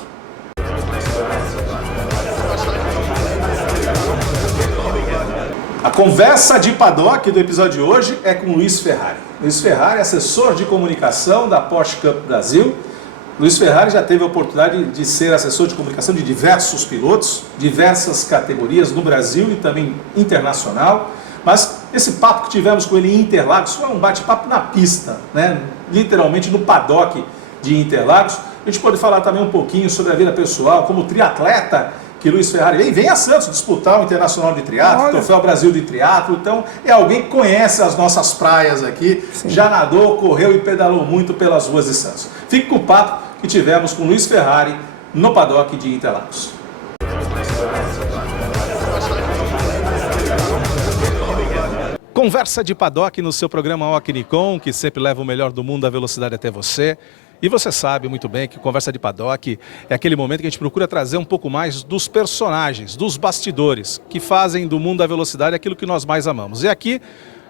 A conversa de paddock do episódio de hoje é com Luiz Ferrari. Luiz Ferrari, assessor de comunicação da Porsche Cup Brasil. Luiz Ferrari já teve a oportunidade de ser assessor de comunicação de diversos pilotos, diversas categorias no Brasil e também internacional. Mas esse papo que tivemos com ele em Interlagos foi um bate-papo na pista, né? Literalmente no paddock de Interlagos. A gente pode falar também um pouquinho sobre a vida pessoal, como triatleta, que Luiz Ferrari vem a Santos disputar o Internacional de Triatlo, o Troféu Brasil de Triatlo. Então é alguém que conhece as nossas praias aqui, sim, já nadou, correu e pedalou muito pelas ruas de Santos. Fique com o papo que tivemos com Luiz Ferrari no paddock de Interlagos. Conversa de paddock no seu programa Ocnicom, que sempre leva o melhor do mundo da velocidade até você. E você sabe muito bem que Conversa de Paddock é aquele momento que a gente procura trazer um pouco mais dos personagens, dos bastidores, que fazem do mundo da velocidade aquilo que nós mais amamos. E aqui,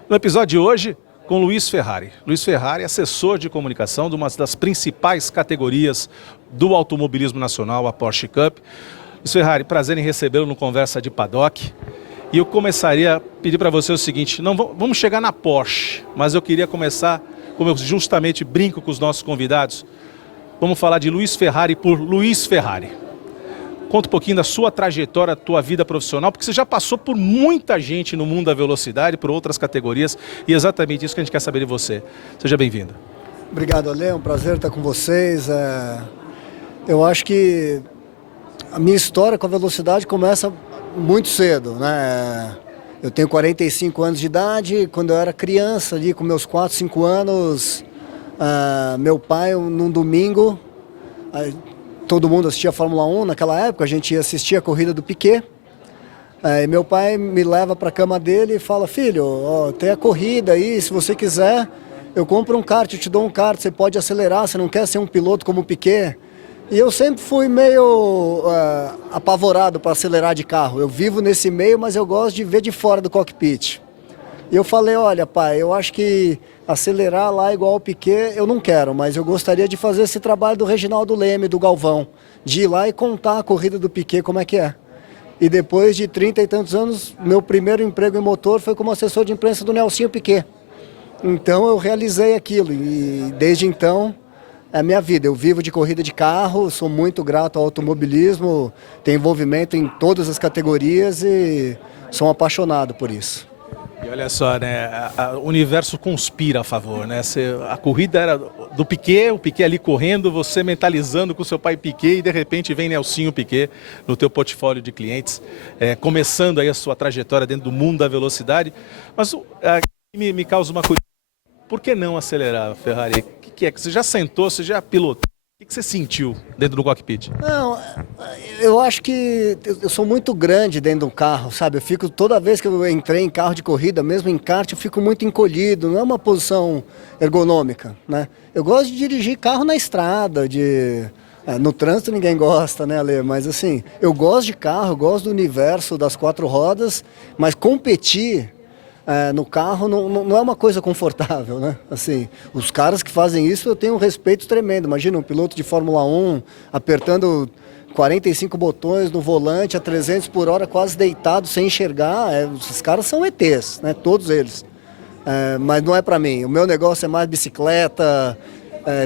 no episódio de hoje, com Luiz Ferrari. Luiz Ferrari, assessor de comunicação de uma das principais categorias do automobilismo nacional, a Porsche Cup. Luiz Ferrari, prazer em recebê-lo no Conversa de Paddock. E eu começaria a pedir para você o seguinte, não vamos chegar na Porsche, mas eu queria começar, como eu justamente brinco com os nossos convidados, vamos falar de Luiz Ferrari por Luiz Ferrari. Conta um pouquinho da sua trajetória, da tua vida profissional, porque você já passou por muita gente no mundo da velocidade, por outras categorias, e é exatamente isso que a gente quer saber de você. Seja bem-vindo. Obrigado, Ale, é um prazer estar com vocês. Eu acho que a minha história com a velocidade começa muito cedo, né? Eu tenho 45 anos de idade, quando eu era criança, ali com meus 4, 5 anos, meu pai, num domingo, todo mundo assistia a Fórmula 1 naquela época, a gente ia assistir a corrida do Piquet, e meu pai me leva para a cama dele e fala, filho, ó, tem a corrida aí, se você quiser, eu compro um kart, eu te dou um kart, você pode acelerar, você não quer ser um piloto como o Piquet? E eu sempre fui meio apavorado para acelerar de carro. Eu vivo nesse meio, mas eu gosto de ver de fora do cockpit. E eu falei, olha pai, eu acho que acelerar lá igual o Piquet eu não quero, mas eu gostaria de fazer esse trabalho do Reginaldo Leme, do Galvão, de ir lá e contar a corrida do Piquet como é que é. E depois de 30 e tantos anos, meu primeiro emprego em motor foi como assessor de imprensa do Nelsinho Piquet. Então eu realizei aquilo e desde então é a minha vida. Eu vivo de corrida de carro, sou muito grato ao automobilismo, tenho envolvimento em todas as categorias e sou um apaixonado por isso. E olha só, né, o universo conspira a favor, né? A corrida era do Piquet, o Piquet ali correndo, você mentalizando com o seu pai Piquet e de repente vem Nelsinho Piquet no teu portfólio de clientes, começando aí a sua trajetória dentro do mundo da velocidade. Mas me causa uma curiosidade, por que não acelerar, Ferrari? O que é que você já sentou, você já pilotou? O que você sentiu dentro do cockpit? Não, eu acho que eu sou muito grande dentro do carro, sabe? Eu fico, toda vez que eu entrei em carro de corrida, mesmo em kart, eu fico muito encolhido, não é uma posição ergonômica, né? Eu gosto de dirigir carro na estrada, de No trânsito ninguém gosta, né, Ale? Mas assim, eu gosto de carro, eu gosto do universo das 4 rodas, mas competir no carro não é uma coisa confortável, né? Assim, os caras que fazem isso eu tenho um respeito tremendo. Imagina um piloto de Fórmula 1 apertando 45 botões no volante a 300 por hora, quase deitado, sem enxergar. Esses caras são ETs, né? Todos eles. Mas não é para mim. O meu negócio é mais bicicleta,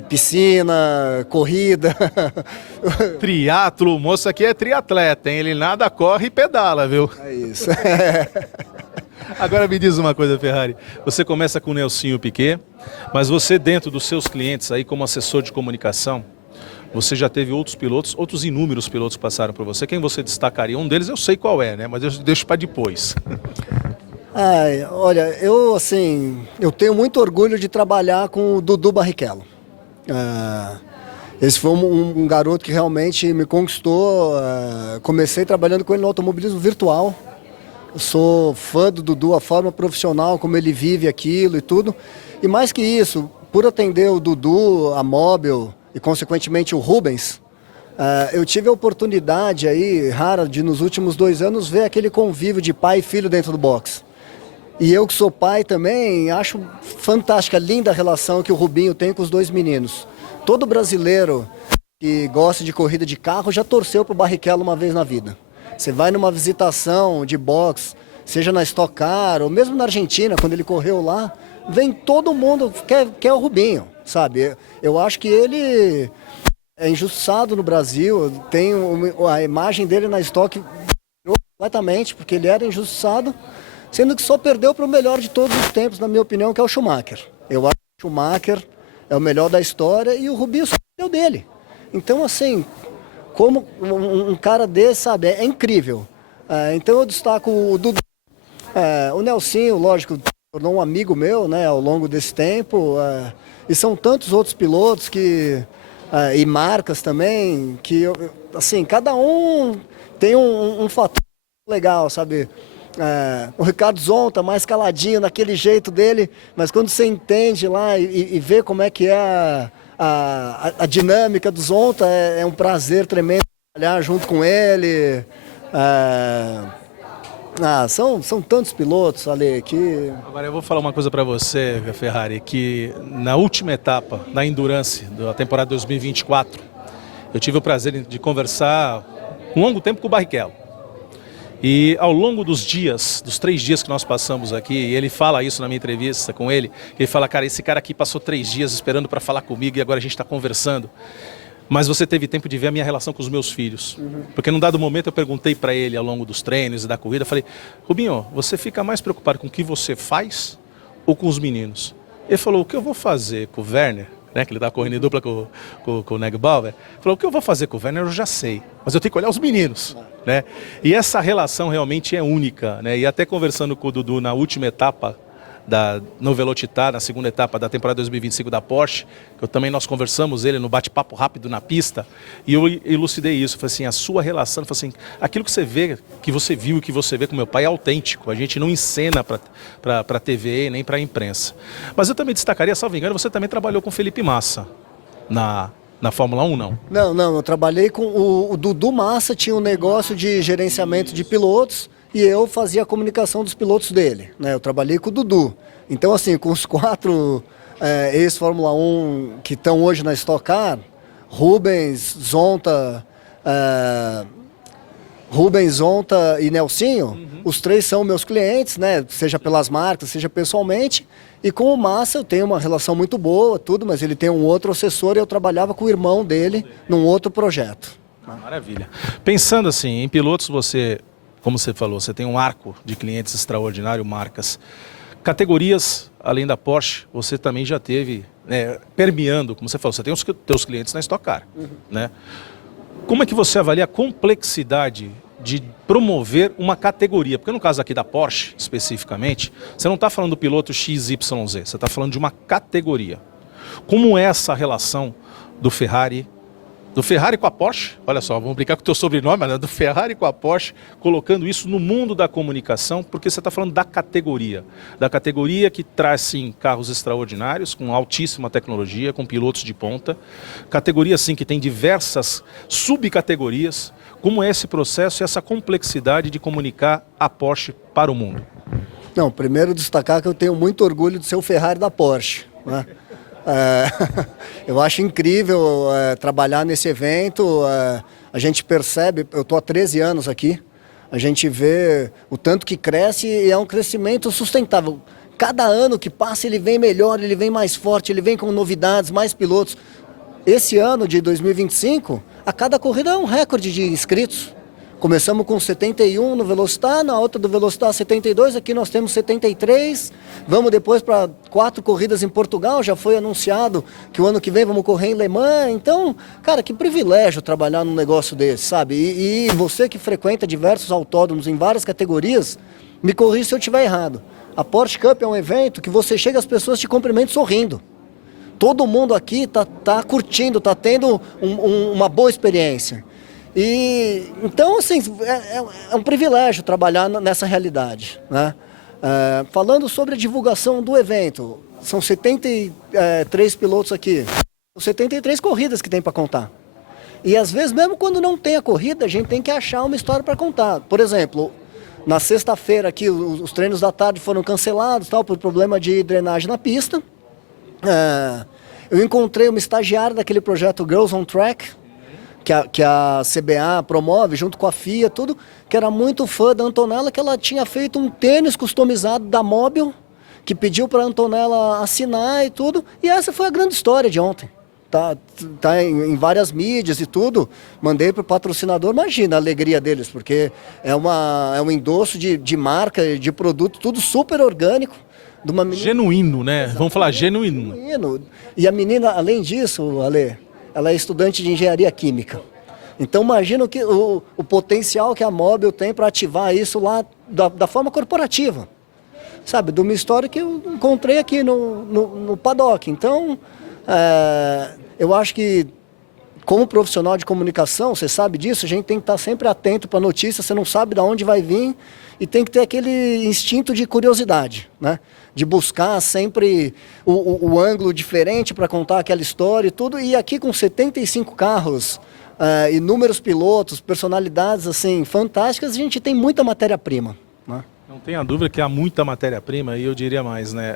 piscina, corrida. Triatlo, o moço aqui é triatleta, hein? Ele nada, corre e pedala, viu? É isso. Agora me diz uma coisa, Ferrari. Você começa com o Nelsinho Piquet, mas você dentro dos seus clientes aí como assessor de comunicação, você já teve outros pilotos, outros inúmeros pilotos que passaram por você. Quem você destacaria? Um deles eu sei qual é, né? Mas eu deixo para depois. Olha, eu tenho muito orgulho de trabalhar com o Dudu Barrichello. Esse foi um garoto que realmente me conquistou. Comecei trabalhando com ele no automobilismo virtual. Eu sou fã do Dudu, a forma profissional, como ele vive aquilo e tudo. E mais que isso, por atender o Dudu, a Mobil e consequentemente o Rubens, eu tive a oportunidade aí, rara, de nos últimos 2 anos ver aquele convívio de pai e filho dentro do box. E eu que sou pai também, acho fantástica, linda a relação que o Rubinho tem com os 2 meninos. Todo brasileiro que gosta de corrida de carro já torceu pro Barrichello uma vez na vida. Você vai numa visitação de box, seja na Stock Car ou mesmo na Argentina, quando ele correu lá, vem todo mundo, quer o Rubinho, sabe? Eu acho que ele é injustiçado no Brasil, tem a imagem dele na Stock completamente, porque ele era injustiçado, sendo que só perdeu para o melhor de todos os tempos, na minha opinião, que é o Schumacher. Eu acho que o Schumacher é o melhor da história e o Rubinho só perdeu dele. Então, assim, como um cara desse, sabe, é incrível. Então eu destaco o Dudu, o Nelsinho, lógico, tornou um amigo meu, né, ao longo desse tempo, e são tantos outros pilotos e marcas também, que, assim, cada um tem um fator legal, sabe? O Ricardo Zonta, mais caladinho, naquele jeito dele, mas quando você entende lá e vê como é que é a dinâmica do Zonta, é um prazer tremendo trabalhar junto com ele. São tantos pilotos, Ale, que... Agora eu vou falar uma coisa para você, Ferrari, que na última etapa, na Endurance, da temporada 2024, eu tive o prazer de conversar um longo tempo com o Barrichello. E ao longo dos dias, dos 3 dias que nós passamos aqui, e ele fala isso na minha entrevista com ele, ele fala, cara, esse cara aqui passou 3 dias esperando para falar comigo e agora a gente está conversando. Mas você teve tempo de ver a minha relação com os meus filhos. Porque num dado momento eu perguntei para ele ao longo dos treinos e da corrida, falei, Rubinho, você fica mais preocupado com o que você faz ou com os meninos? Ele falou, o que eu vou fazer com o Werner, né, que ele está correndo em dupla com o Negbauer, falou, o que eu vou fazer com o Werner eu já sei, mas eu tenho que olhar os meninos. Né? E essa relação realmente é única, né? E até conversando com o Dudu na última etapa no Velocitar, na segunda etapa da temporada 2025 da Porsche, nós conversamos ele no bate-papo rápido na pista, e eu elucidei isso, falei assim, a sua relação, falei assim, aquilo que você vê, que você viu e que você vê com meu pai é autêntico, a gente não encena para TV nem para a imprensa. Mas eu também destacaria, salvo engano, você também trabalhou com o Felipe Massa na Fórmula 1, não? Não, eu trabalhei com o Dudu Massa, tinha um negócio de gerenciamento de pilotos e eu fazia a comunicação dos pilotos dele, né? Eu trabalhei com o Dudu. Então, assim, com os 4 ex-Fórmula 1 que estão hoje na Stock Car, Rubens, Zonta e Nelsinho, os 3 são meus clientes, né? Seja pelas marcas, seja pessoalmente. E com o Massa eu tenho uma relação muito boa, tudo, mas ele tem um outro assessor e eu trabalhava com o irmão dele num outro projeto. Maravilha. Pensando assim, em pilotos você, como você falou, você tem um arco de clientes extraordinário, marcas. Categorias, além da Porsche, você também já teve, permeando, como você falou, você tem os teus clientes na Stock Car, né? Como é que você avalia a complexidade de promover uma categoria? Porque no caso aqui da Porsche, especificamente, você não está falando do piloto XYZ, você está falando de uma categoria. Como é essa relação do Ferrari do Ferrari com a Porsche, olha só, vamos brincar com o teu sobrenome, né? Do Ferrari com a Porsche, colocando isso no mundo da comunicação, porque você está falando da categoria que traz sim carros extraordinários, com altíssima tecnologia, com pilotos de ponta, categoria sim que tem diversas subcategorias. Como é esse processo e essa complexidade de comunicar a Porsche para o mundo? Não, primeiro destacar que eu tenho muito orgulho de ser o Ferrari da Porsche, né? Eu acho incrível trabalhar nesse evento, a gente percebe, eu estou há 13 anos aqui, a gente vê o tanto que cresce e é um crescimento sustentável. Cada ano que passa ele vem melhor, ele vem mais forte, ele vem com novidades, mais pilotos. Esse ano de 2025, a cada corrida é um recorde de inscritos. Começamos com 71 no Velocitar, na outra do Velocitar 72, aqui nós temos 73. Vamos depois para 4 corridas em Portugal, já foi anunciado que o ano que vem vamos correr em Le Mans. Então, cara, que privilégio trabalhar num negócio desse, sabe? E você que frequenta diversos autódromos em várias categorias, me corrija se eu estiver errado. A Porsche Cup é um evento que você chega, as pessoas te cumprimentam sorrindo. Todo mundo aqui tá curtindo, tá tendo uma boa experiência. E então, assim, é um privilégio trabalhar nessa realidade, né? Falando sobre a divulgação do evento, são 73 pilotos aqui, são 73 corridas que tem para contar. E às vezes, mesmo quando não tem a corrida, a gente tem que achar uma história para contar. Por exemplo, na sexta-feira aqui, os treinos da tarde foram cancelados, tal, por problema de drenagem na pista. Eu encontrei uma estagiária daquele projeto Girls on Track, que a CBA promove, junto com a FIA, tudo, que era muito fã da Antonella, que ela tinha feito um tênis customizado da Mobil, que pediu para a Antonella assinar e tudo, e essa foi a grande história de ontem. Tá em várias mídias e tudo, mandei para o patrocinador, imagina a alegria deles, porque é um endosso de marca, de produto, tudo super orgânico. De uma menina... Genuíno, né? Exatamente. Vamos falar genuíno. E a menina, além disso, Ale, ela é estudante de engenharia química. Então imagina o potencial que a Mobil tem para ativar isso lá da forma corporativa. Sabe, de uma história que eu encontrei aqui no paddock. Então, eu acho que como profissional de comunicação, você sabe disso, a gente tem que estar sempre atento para a notícia, você não sabe de onde vai vir e tem que ter aquele instinto de curiosidade, né? De buscar sempre o ângulo diferente para contar aquela história e tudo. E aqui com 75 carros, inúmeros pilotos, personalidades assim fantásticas, a gente tem muita matéria-prima, né? Não tenha dúvida que há muita matéria-prima e eu diria mais, né?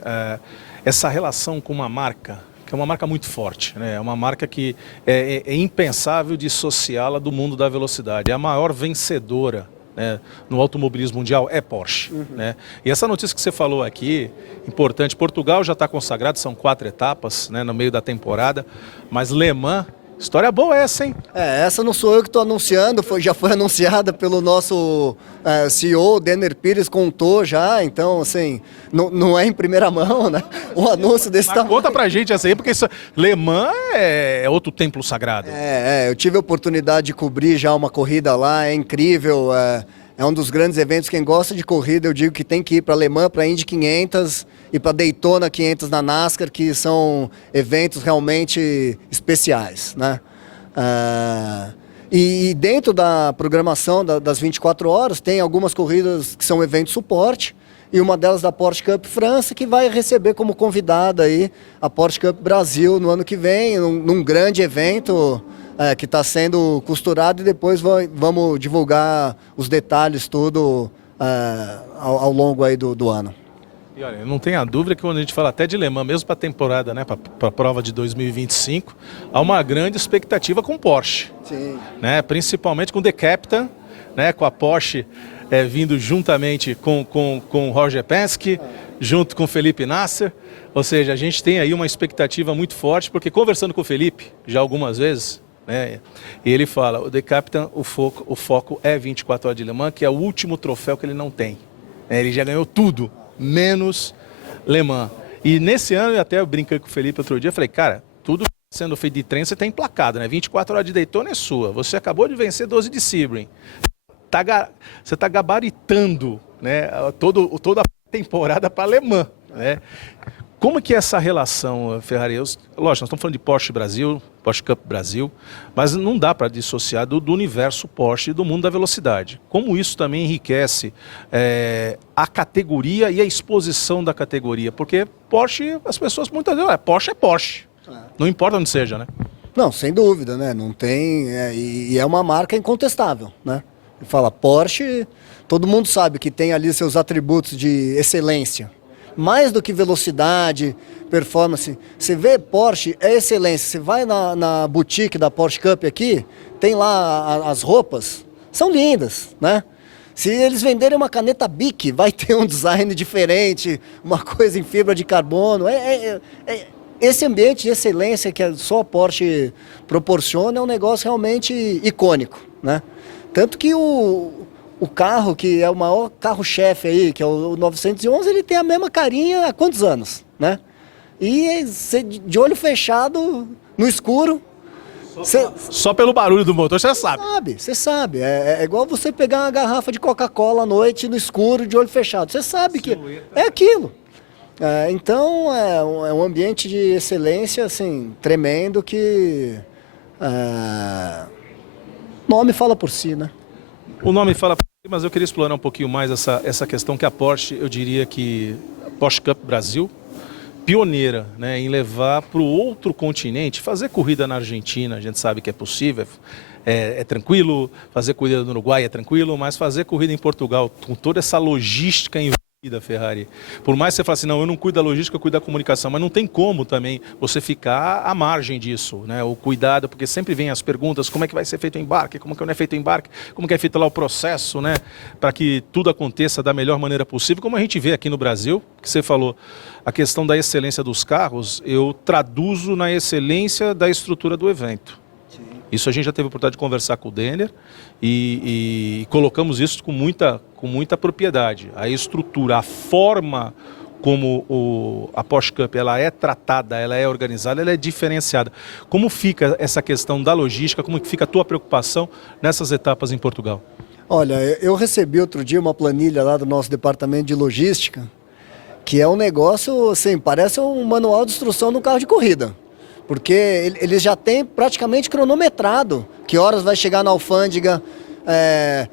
Essa relação com uma marca, que é uma marca muito forte, né? É uma marca que é impensável dissociá-la do mundo da velocidade. É a maior vencedora, né, no automobilismo mundial é Porsche, né? E essa notícia que você falou aqui, importante, Portugal já está consagrado, são 4 etapas, né, no meio da temporada, mas Le Mans, história boa essa, hein? Essa não sou eu que estou anunciando, já foi anunciada pelo nosso CEO, Denner Pires, contou já, então, assim, não é em primeira mão, né? Um anúncio desse tamanho. Conta pra gente essa aí, porque Le Mans é outro templo sagrado. Eu tive a oportunidade de cobrir já uma corrida lá, é incrível, é um dos grandes eventos. Quem gosta de corrida, eu digo que tem que ir para Le Mans, para Indy 500 e para Daytona 500 na NASCAR, que são eventos realmente especiais, né? E dentro da programação das 24 horas, tem algumas corridas que são eventos suporte, e uma delas da Porsche Cup França, que vai receber como convidada aí a Porsche Cup Brasil no ano que vem, num grande evento que está sendo costurado, e depois vamos divulgar os detalhes tudo ao longo aí do ano. E olha, não tenha dúvida que quando a gente fala até de Le Mans, mesmo para a temporada, né, para a prova de 2025, há uma grande expectativa com Porsche. Sim. Né, principalmente com The Captain, né, com a Porsche vindo juntamente com Roger Penske, junto com Felipe Nasser. Ou seja, a gente tem aí uma expectativa muito forte, porque conversando com o Felipe já algumas vezes, né, e ele fala, o The Captain, o foco é 24 horas de Le Mans, que é o último troféu que ele não tem. Ele já ganhou tudo, menos Le Mans. E nesse ano, até eu brinquei com o Felipe outro dia, falei, cara, tudo sendo feito de treino, você está emplacado, né? 24 horas de Daytona é sua. Você acabou de vencer 12 de Sebring. Você está gabaritando, né, toda a temporada para Le Mans, né? Como que é essa relação, Ferrari? Lógico, nós estamos falando de Porsche Brasil, Porsche Cup Brasil, mas não dá para dissociar do universo Porsche e do mundo da velocidade. Como isso também enriquece a categoria e a exposição da categoria, porque Porsche, as pessoas muitas vezes, Porsche é Porsche, não importa onde seja, né? Não, sem dúvida, né? Não tem, e é uma marca incontestável, né? Fala Porsche, todo mundo sabe que tem ali seus atributos de excelência. Mais do que velocidade, performance. Você vê Porsche, é excelência. Você vai na boutique da Porsche Cup aqui, tem lá as roupas, são lindas, né? Se eles venderem uma caneta Bic, vai ter um design diferente, uma coisa em fibra de carbono. Esse ambiente de excelência que só a Porsche proporciona é um negócio realmente icônico, né? Tanto que o carro, que é o maior carro-chefe aí, que é o 911, ele tem a mesma carinha há quantos anos, né? E de olho fechado, no escuro... Só pelo barulho do motor, você sabe. Você sabe. É igual você pegar uma garrafa de Coca-Cola à noite, no escuro, de olho fechado. Você sabe que é aquilo. Então, é um ambiente de excelência, assim, tremendo, que... o nome fala por si, né? O nome fala por si, mas eu queria explorar um pouquinho mais essa questão que a Porsche, eu diria que a Porsche Cup Brasil, pioneira, né, em levar para o outro continente, fazer corrida na Argentina, a gente sabe que é possível, é tranquilo, fazer corrida no Uruguai é tranquilo, mas fazer corrida em Portugal, com toda essa logística envolvida, Ferrari, por mais que você fale assim, não, eu não cuido da logística, eu cuido da comunicação, mas não tem como também você ficar à margem disso, né, o cuidado, porque sempre vem as perguntas, como é que vai ser feito o embarque, como que não é feito o embarque, como que é feito lá o processo, né, para que tudo aconteça da melhor maneira possível, como a gente vê aqui no Brasil, que você falou, a questão da excelência dos carros, eu traduzo na excelência da estrutura do evento. Sim. Isso a gente já teve a oportunidade de conversar com o Denner e colocamos isso com muita propriedade. A estrutura, a forma como a Porsche Cup ela é tratada, ela é organizada, ela é diferenciada. Como fica essa questão da logística, como fica a tua preocupação nessas etapas em Portugal? Olha, eu recebi outro dia uma planilha lá do nosso departamento de logística, que é um negócio, assim, parece um manual de instrução no carro de corrida. Porque eles já têm praticamente cronometrado que horas vai chegar na alfândega,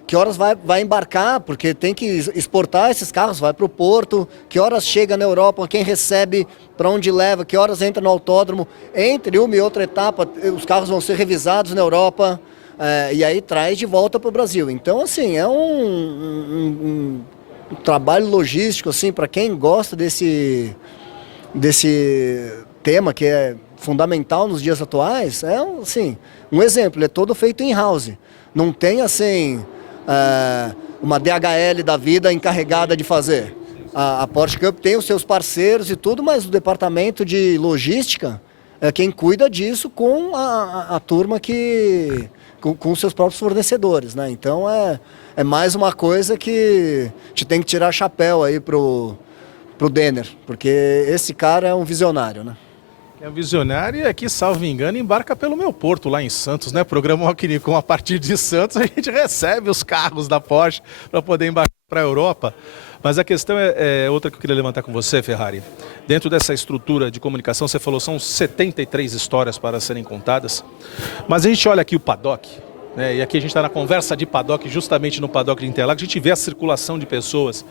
que horas vai embarcar, porque tem que exportar esses carros, vai para o porto, que horas chega na Europa, quem recebe, para onde leva, que horas entra no autódromo. Entre uma e outra etapa, os carros vão ser revisados na Europa, e aí traz de volta para o Brasil. Então, assim, é um trabalho logístico, assim, para quem gosta desse tema que é fundamental nos dias atuais, assim, um exemplo, ele é todo feito in-house. Não tem, assim, uma DHL da vida encarregada de fazer. A Porsche Cup tem os seus parceiros e tudo, mas o departamento de logística é quem cuida disso com a turma com seus próprios fornecedores, né? Então, é mais uma coisa que a gente tem que tirar chapéu aí pro Denner, porque esse cara é um visionário, né? É um visionário e aqui, salvo engano, embarca pelo meu porto lá em Santos, né? Programa Alquinicom, a partir de Santos a gente recebe os carros da Porsche para poder embarcar para a Europa. Mas a questão é outra que eu queria levantar com você, Ferrari. Dentro dessa estrutura de comunicação, você falou, são 73 histórias para serem contadas, mas a gente olha aqui o paddock, e aqui a gente está na conversa de paddock, justamente no paddock de Interlagos, a gente vê a circulação de pessoas.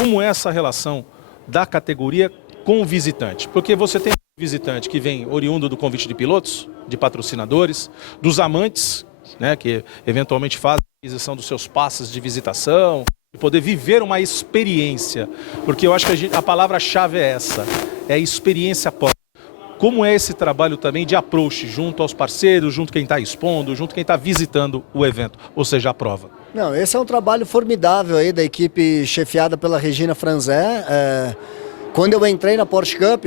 Como é essa relação da categoria com o visitante? Porque você tem um visitante que vem oriundo do convite de pilotos, de patrocinadores, dos amantes, que eventualmente fazem a aquisição dos seus passes de visitação, de poder viver uma experiência. Porque eu acho que a palavra-chave é essa, é a experiência Porsche. Como é esse trabalho também de approach junto aos parceiros, junto quem está expondo, junto quem está visitando o evento, ou seja, a prova? Não, esse é um trabalho formidável aí da equipe chefiada pela Regina Franzé. Quando eu entrei na Porsche Cup,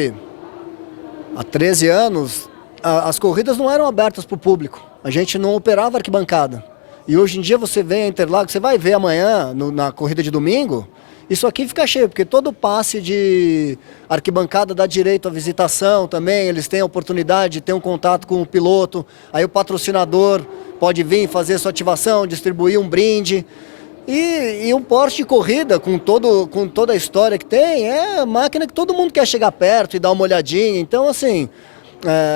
há 13 anos, as corridas não eram abertas para o público. A gente não operava arquibancada. E hoje em dia você vem a Interlagos, você vai ver amanhã na corrida de domingo, isso aqui fica cheio, porque todo passe de arquibancada dá direito à visitação também, eles têm a oportunidade de ter um contato com o piloto, aí o patrocinador pode vir fazer sua ativação, distribuir um brinde. E um Porsche de corrida, com toda a história que tem, é máquina que todo mundo quer chegar perto e dar uma olhadinha. Então, assim,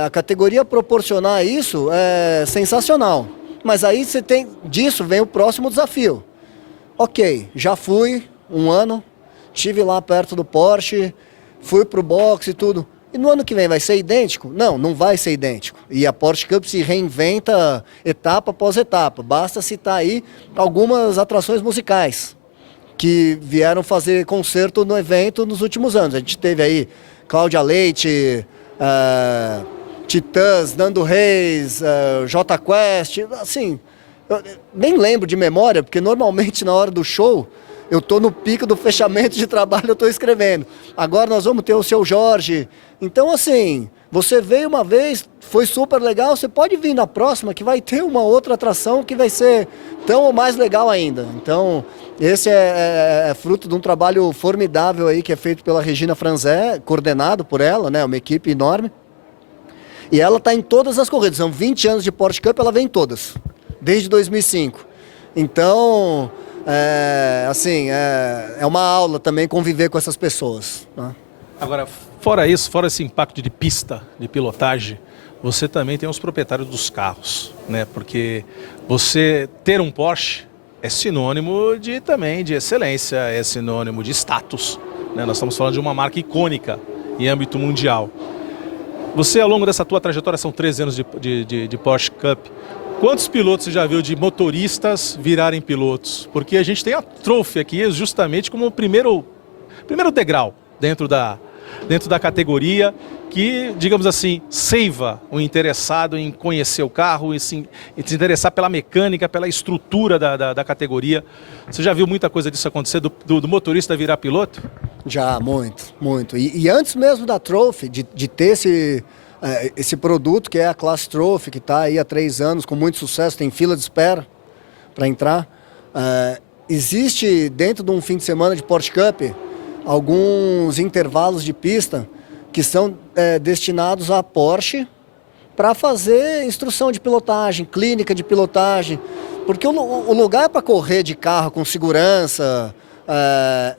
a categoria proporcionar isso é sensacional. Mas aí disso vem o próximo desafio. Ok, já fui um ano, estive lá perto do Porsche, fui pro boxe e tudo. E no ano que vem vai ser idêntico? Não, não vai ser idêntico. E a Porsche Cup se reinventa etapa após etapa. Basta citar aí algumas atrações musicais que vieram fazer concerto no evento nos últimos anos. A gente teve aí Cláudia Leite, Titãs, Nando Reis, Jota Quest, assim, eu nem lembro de memória, porque normalmente na hora do show eu estou no pico do fechamento de trabalho, eu estou escrevendo. Agora nós vamos ter o Seu Jorge. Então, assim, você veio uma vez, foi super legal, você pode vir na próxima que vai ter uma outra atração que vai ser tão ou mais legal ainda. Então, esse é fruto de um trabalho formidável aí que é feito pela Regina Franzé, coordenado por ela, né, uma equipe enorme. E ela está em todas as corridas, são 20 anos de Porsche Cup, ela vem em todas, desde 2005. Então, é uma aula também conviver com essas pessoas, né? Agora, fora isso, fora esse impacto de pista, de pilotagem, você também tem os proprietários dos carros, né? Porque você ter um Porsche é sinônimo também de excelência, é sinônimo de status, né? Nós estamos falando de uma marca icônica em âmbito mundial. Você, ao longo dessa tua trajetória, são 13 anos de Porsche Cup, quantos pilotos você já viu de motoristas virarem pilotos? Porque a gente tem a Trophy aqui justamente como o primeiro degrau dentro da categoria que, digamos assim, seiva o interessado em conhecer o carro e se interessar pela mecânica, pela estrutura da categoria. Você já viu muita coisa disso acontecer, do motorista virar piloto? Já, muito, muito. E antes mesmo da Trophy, de ter esse produto que é a Class Trophy, que está aí há 3 anos com muito sucesso, tem fila de espera para entrar. Existe dentro de um fim de semana de Porsche Cup alguns intervalos de pista que são destinados à Porsche para fazer instrução de pilotagem, clínica de pilotagem, porque o lugar para correr de carro com segurança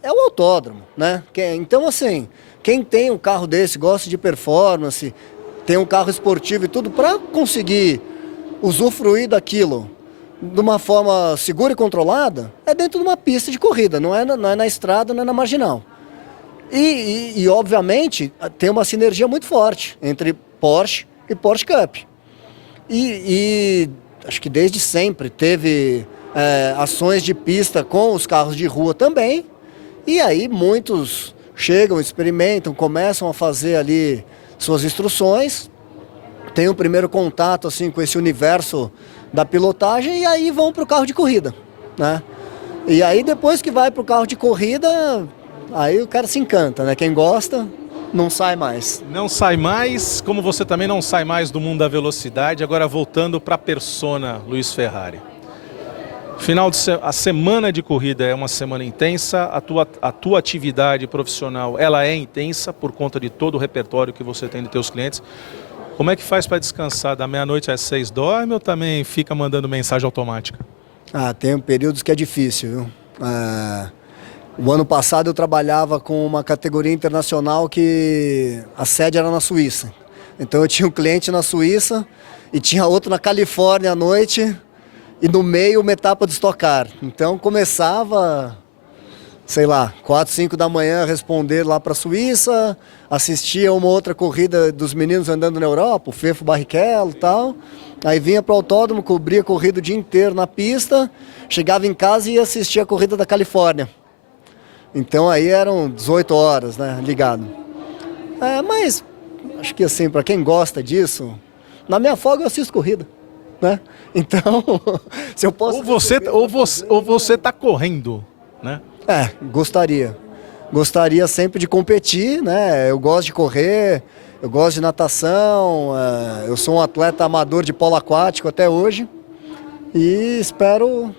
é o autódromo, né? Então, assim, quem tem um carro desse, gosta de performance, tem um carro esportivo e tudo, para conseguir usufruir daquilo de uma forma segura e controlada, é dentro de uma pista de corrida, não é na estrada, não é na marginal. E obviamente, tem uma sinergia muito forte entre Porsche e Porsche Cup. E acho que desde sempre teve ações de pista com os carros de rua também. E aí muitos chegam, experimentam, começam a fazer ali suas instruções, tem um primeiro contato assim, com esse universo da pilotagem e aí vão para o carro de corrida, né? E aí depois que vai para o carro de corrida, aí o cara se encanta, né? Quem gosta não sai mais. Não sai mais, como você também não sai mais do mundo da velocidade. Agora voltando para a persona Luiz Ferrari. A semana de corrida é uma semana intensa, a tua atividade profissional ela é intensa por conta de todo o repertório que você tem de teus clientes. Como é que faz para descansar? Da meia-noite às 6 dorme ou também fica mandando mensagem automática? Tem períodos que é difícil, viu? O ano passado eu trabalhava com uma categoria internacional que a sede era na Suíça. Então eu tinha um cliente na Suíça e tinha outro na Califórnia à noite e no meio uma etapa de Stock Car. Então começava, sei lá, 4, 5 da manhã a responder lá para a Suíça, assistia uma outra corrida dos meninos andando na Europa, o Fefo Barrichello e tal. Aí vinha para o autódromo, cobria a corrida o dia inteiro na pista, chegava em casa e ia assistir a corrida da Califórnia. Então aí eram 18 horas, né, ligado. Mas acho que assim, para quem gosta disso, na minha folga eu assisto corrida, né? Então, se eu posso... Ou você está correndo, né? Gostaria. Gostaria sempre de competir, né? Eu gosto de correr, eu gosto de natação, eu sou um atleta amador de polo aquático até hoje e espero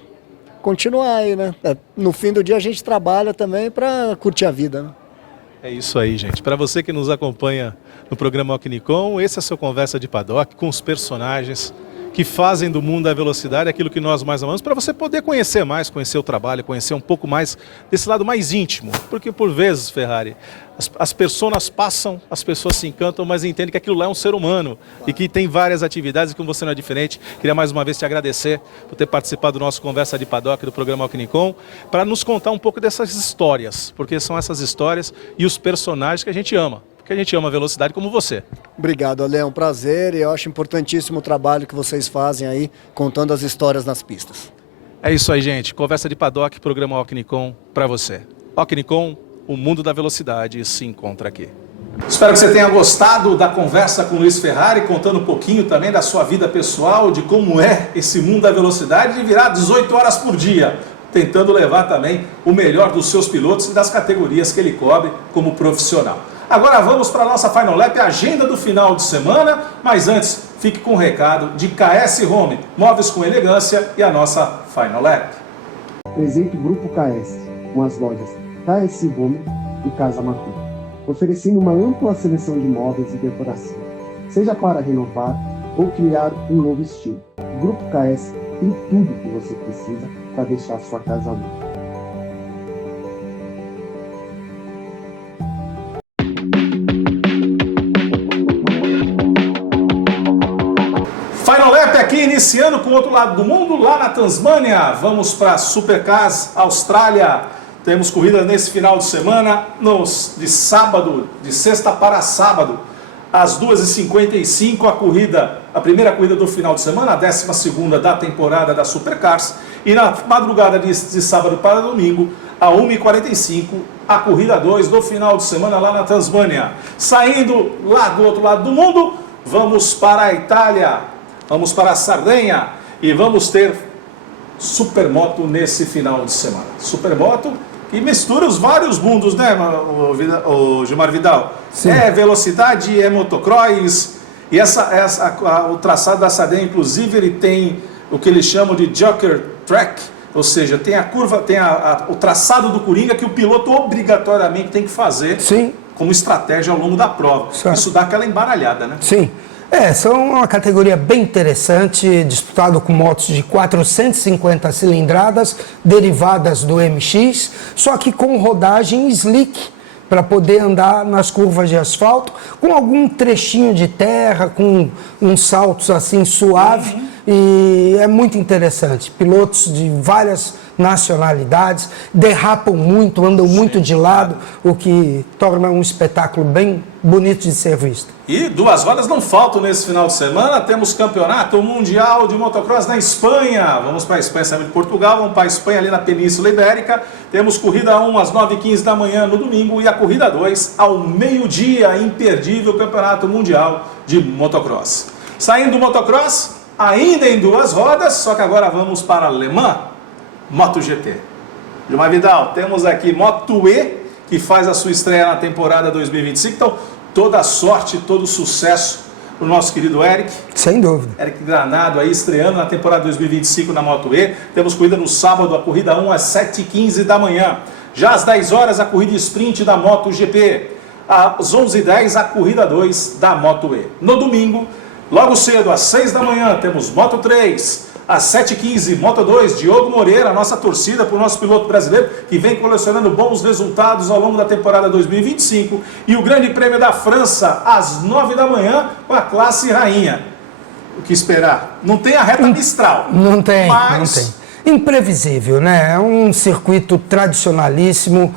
continuar aí, né? No fim do dia a gente trabalha também para curtir a vida, né? É isso aí, gente. Para você que nos acompanha no programa Ocnicom, esse é a sua conversa de paddock com os personagens que fazem do mundo da velocidade aquilo que nós mais amamos, para você poder conhecer mais, conhecer o trabalho, conhecer um pouco mais desse lado mais íntimo. Porque por vezes, Ferrari, as pessoas passam, as pessoas se encantam, mas entendem que aquilo lá é um ser humano e que tem várias atividades e que você não é diferente. Queria mais uma vez te agradecer por ter participado do nosso Conversa de Paddock, do programa Alquinicom, para nos contar um pouco dessas histórias, porque são essas histórias e os personagens que a gente ama. Que a gente ama a velocidade como você. Obrigado, Ale, é um prazer e eu acho importantíssimo o trabalho que vocês fazem aí, contando as histórias nas pistas. É isso aí, gente. Conversa de Paddock, programa Alquinicom para você. Alquinicom, o mundo da velocidade se encontra aqui. Espero que você tenha gostado da conversa com o Luiz Ferrari, contando um pouquinho também da sua vida pessoal, de como é esse mundo da velocidade, de virar 18 horas por dia, tentando levar também o melhor dos seus pilotos e das categorias que ele cobre como profissional. Agora vamos para a nossa Final Lap, a agenda do final de semana, mas antes fique com o recado de KS Home, móveis com elegância e a nossa Final Lap. Presente Grupo KS, com as lojas KS Home e Casa Matu, oferecendo uma ampla seleção de móveis e decoração, seja para renovar ou criar um novo estilo. O Grupo KS tem tudo que você precisa para deixar a sua casa limpa. Final Lap aqui, iniciando com o outro lado do mundo, lá na Tasmânia. Vamos para Supercars Austrália. Temos corrida nesse final de semana, de sábado, de sexta para sábado, às 2h55, a primeira corrida do final de semana, a 12ª da temporada da Supercars. E na madrugada de sábado para domingo, a 1h45, a corrida 2 do final de semana lá na Tasmânia. Saindo lá do outro lado do mundo, vamos para a Itália. Vamos para a Sardenha e vamos ter Supermoto nesse final de semana. Supermoto que mistura os vários mundos, né, o Gilmar Vidal? Sim. É velocidade, é motocross. E o traçado da Sardenha, inclusive, ele tem o que eles chamam de Joker Track, ou seja, tem a curva, tem o traçado do Coringa que o piloto obrigatoriamente tem que fazer. Sim. Como estratégia ao longo da prova. Certo. Isso dá aquela embaralhada, né? Sim. São uma categoria bem interessante, disputado com motos de 450 cilindradas, derivadas do MX, só que com rodagem slick, para poder andar nas curvas de asfalto, com algum trechinho de terra, com uns saltos assim suave, e é muito interessante. Pilotos de várias nacionalidades, derrapam muito, andam muito de lado, o que torna um espetáculo bem bonito de ser visto. E duas rodas não faltam nesse final de semana. Temos campeonato mundial de motocross na Espanha. Vamos para a Espanha, saímos de Portugal, vamos para a Espanha ali na Península Ibérica. Temos corrida 1 às 9h15 da manhã no domingo e a corrida 2 ao meio-dia, imperdível campeonato mundial de motocross. Saindo do motocross, ainda em duas rodas, só que agora vamos para Le Mans, MotoGP. Gilmar Vidal, temos aqui Moto E, que faz a sua estreia na temporada 2025. Então, toda a sorte, todo o sucesso para o nosso querido Eric. Sem dúvida. Eric Granado aí estreando na temporada 2025 na Moto E. Temos corrida no sábado, a corrida 1 às 7h15 da manhã. Já às 10 horas, a corrida sprint da MotoGP. Às 11h10, a corrida 2 da Moto E. No domingo, logo cedo, às 6 da manhã, temos Moto 3. Às 7h15, Moto 2, Diogo Moreira, a nossa torcida para o nosso piloto brasileiro, que vem colecionando bons resultados ao longo da temporada 2025. E o Grande Prêmio da França, às 9 da manhã, com a classe rainha. O que esperar? Não tem a reta Mistral. Não tem, mas... não tem. Imprevisível, né? É um circuito tradicionalíssimo,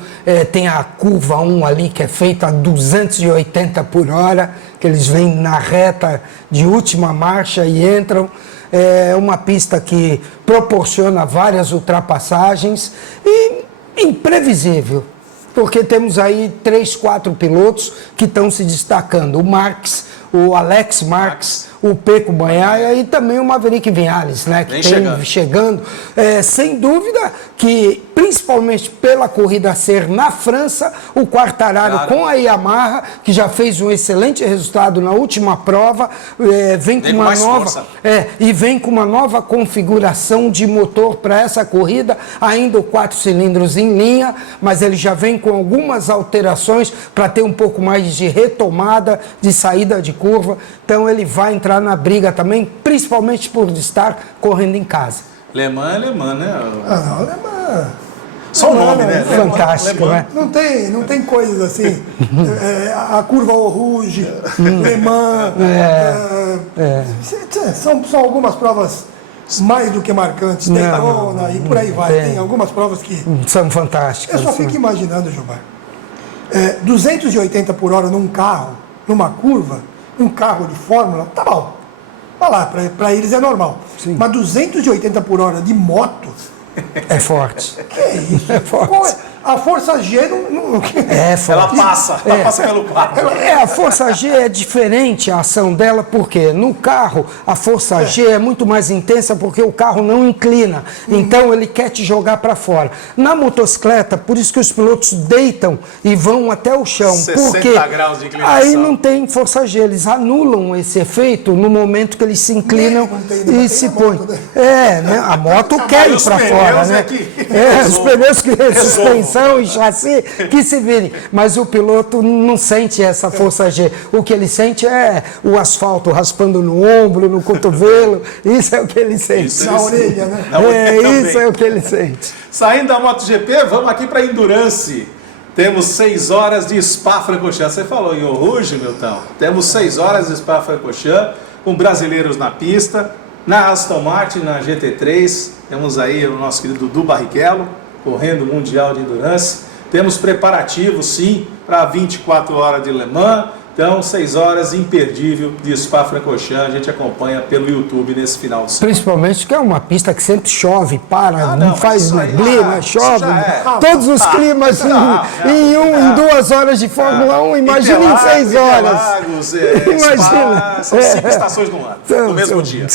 tem a curva 1 ali que é feita a 280 por hora, que eles vêm na reta de última marcha e entram. É uma pista que proporciona várias ultrapassagens e imprevisível, porque temos aí 3, 4 pilotos que estão se destacando. O Marques, o Alex Marques, o Pecco Bagnaia e também o Maverick Viñales, né, que tem chegando. Sem dúvida que, principalmente pela corrida ser na França, o Quartararo com a Yamaha, que já fez um excelente resultado na última prova, vem com uma nova e vem com uma nova configuração de motor para essa corrida, ainda o 4 cilindros em linha, mas ele já vem com algumas alterações para ter um pouco mais de retomada, de saída de curva, então ele vai entrar na briga também, principalmente por estar correndo em casa. Le Mans é Le Mans, né? Ah, não, Le Mans. Só o nome, né? Fantástico, né? Não tem coisas assim. A curva Eau Rouge, Le Mans. São algumas provas mais do que marcantes. Daytona e por aí vai. Tem algumas provas que são fantásticas. Eu só fico imaginando, Gilmar, 280 por hora num carro, numa curva, um carro de Fórmula, tá bom. Vai lá, para eles é normal. Sim. Mas 280 por hora de moto... É forte. Que é isso? É forte. A força G não... É forte. Ela passa pelo carro. A força G é diferente a ação dela, porque no carro a força G é muito mais intensa porque o carro não inclina. Então ele quer te jogar para fora. Na motocicleta, por isso que os pilotos deitam e vão até o chão. 60 porque graus de inclinação. aí não tem força G. Eles anulam esse efeito no momento que eles se inclinam e se põem. Né? A moto quer ir para fora, né? Os pneus que suspensão e chassi, que se virem. Mas o piloto não sente essa força G. O que ele sente é o asfalto raspando no ombro, no cotovelo. Isso é o que ele sente. Na orelha, né? Isso é o que ele sente. Saindo da MotoGP, vamos aqui para Endurance. Temos 6 horas de Spa-Francorchamps. Você falou em Eau Rouge, Milton? Temos 6 horas de Spa-Francorchamps, com brasileiros na pista. Na Aston Martin, na GT3, temos aí o nosso querido Dudu Barrichello, correndo o Mundial de Endurance. Temos preparativos, sim, para 24 horas de Le Mans. Então, 6 horas imperdível de Spa-Francorchamps. A gente acompanha pelo YouTube nesse final de semana. Principalmente que é uma pista que sempre chove, não faz neblina, chove. Todos os climas em 2 horas de Fórmula 1, imagina em 6 horas. Imagina. São 5 estações no ano, no mesmo dia.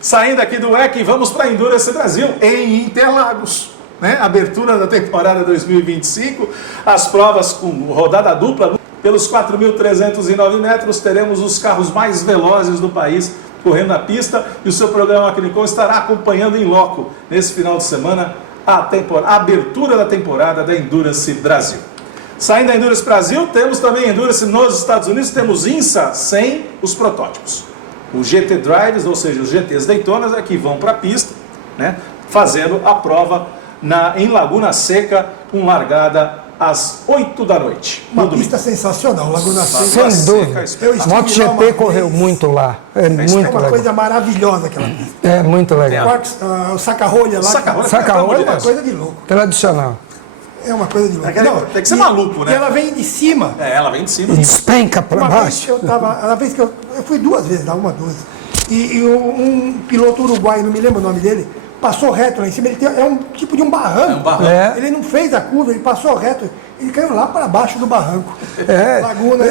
Saindo aqui do WEC, vamos para a Endurance Brasil, em Interlagos. Abertura da temporada 2025, as provas com rodada dupla. Pelos 4.309 metros, teremos os carros mais velozes do país correndo na pista e o seu programa Clinicom estará acompanhando em loco, nesse final de semana, a abertura da temporada da Endurance Brasil. Saindo da Endurance Brasil, temos também Endurance nos Estados Unidos, temos INSA sem os protótipos. Os GT Drives, ou seja, os GTs Daytonas, é que vão para a pista, fazendo a prova em Laguna Seca, com largada às 8 da noite. Uma pista sensacional, Laguna Seca. Sem dúvida. A MotoGP correu muito lá. É muito legal. É uma coisa maravilhosa aquela pista. É muito legal. O saca-rolha lá. Saca-rolha é uma coisa de louco. Tradicional. É uma coisa de louco. Tem que ser maluco, né? E ela vem de cima. Ela vem de cima. Despenca para baixo. Eu fui 2 vezes lá, 2. E um piloto uruguaio, não me lembro o nome dele, passou reto lá em cima. Ele é um tipo de um barranco. Ele não fez a curva, ele passou reto. Ele caiu lá para baixo do barranco. Laguna.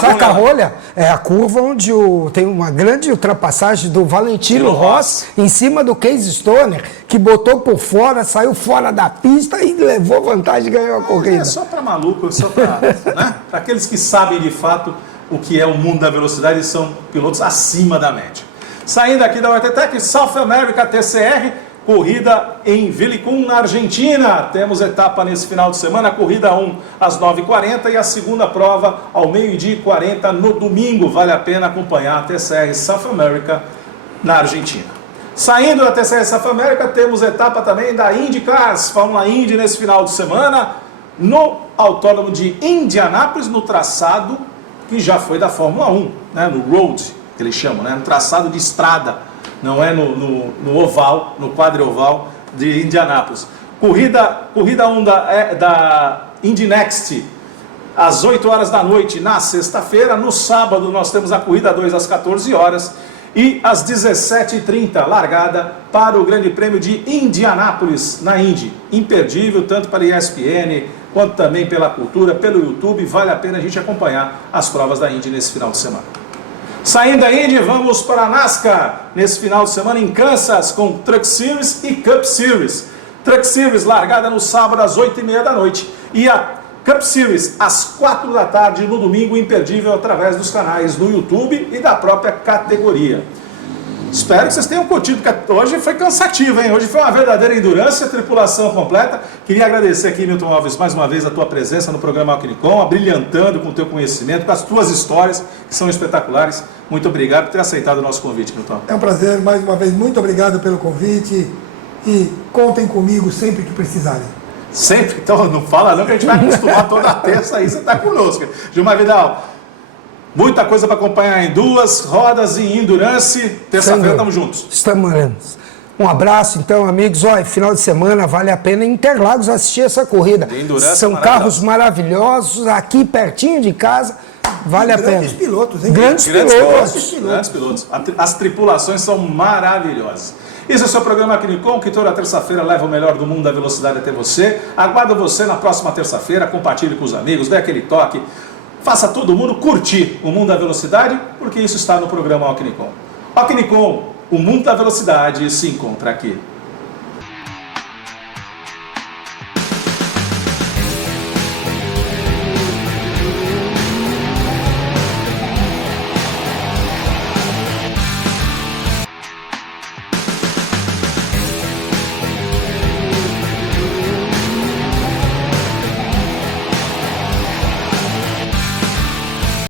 Saca-rolha é a curva onde tem uma grande ultrapassagem do Valentino Rossi em cima do Casey Stoner, que botou por fora, saiu fora da pista e levou vantagem e ganhou a corrida. É só para maluco, só para aqueles que sabem de fato o que é o mundo da velocidade e são pilotos acima da média. Saindo aqui da WTTEC, South America TCR, corrida em Vilicum, na Argentina. Temos etapa nesse final de semana, corrida 1 às 9h40 e a segunda prova ao 12h40 no domingo. Vale a pena acompanhar a TCR South America na Argentina. Saindo da TCR South America, temos etapa também da IndyCars, Fórmula Indy nesse final de semana, no Autódromo de Indianápolis, no traçado que já foi da Fórmula 1, no road, que eles chamam, no traçado de estrada, não é no oval, no quadrioval de Indianápolis. Corrida 1 da Indy Next, às 8 horas da noite na sexta-feira. No sábado nós temos a corrida 2 às 14 horas e às 17h30 largada para o Grande Prêmio de Indianápolis, na Indy. Imperdível, tanto para a ESPN quanto também pela cultura, pelo YouTube. Vale a pena a gente acompanhar as provas da Indy nesse final de semana. Saindo da Indy, vamos para a NASCAR, nesse final de semana em Kansas, com Truck Series e Cup Series. Truck Series largada no sábado às 8h30 da noite e a Cup Series às 4 da tarde no domingo, imperdível através dos canais do YouTube e da própria categoria. Espero que vocês tenham curtido, porque hoje foi cansativo, hein? Hoje foi uma verdadeira endurance, a tripulação completa. Queria agradecer aqui, Milton Alves, mais uma vez a tua presença no programa Alquinicom, abrilhantando com o teu conhecimento, com as tuas histórias, que são espetaculares. Muito obrigado por ter aceitado o nosso convite, Milton. É um prazer, mais uma vez, muito obrigado pelo convite e contem comigo sempre que precisarem. Sempre? Então não fala não, que a gente vai acostumar toda terça aí, você está conosco. Gilmar Vidal, muita coisa para acompanhar em Duas Rodas e Endurance. Terça-feira estamos juntos. Estamos. Um abraço, então, amigos. Olha, final de semana vale a pena em Interlagos assistir essa corrida. São carros maravilhosos, aqui pertinho de casa. Vale a pena. Grandes pilotos, hein? Grandes pilotos. As tripulações são maravilhosas. Esse é o seu programa Alquinicom, que toda terça-feira leva o melhor do mundo da velocidade até você. Aguardo você na próxima terça-feira. Compartilhe com os amigos, dê aquele toque. Faça todo mundo curtir o mundo da velocidade, porque isso está no programa Alquinicom. Alquinicom, o mundo da velocidade se encontra aqui.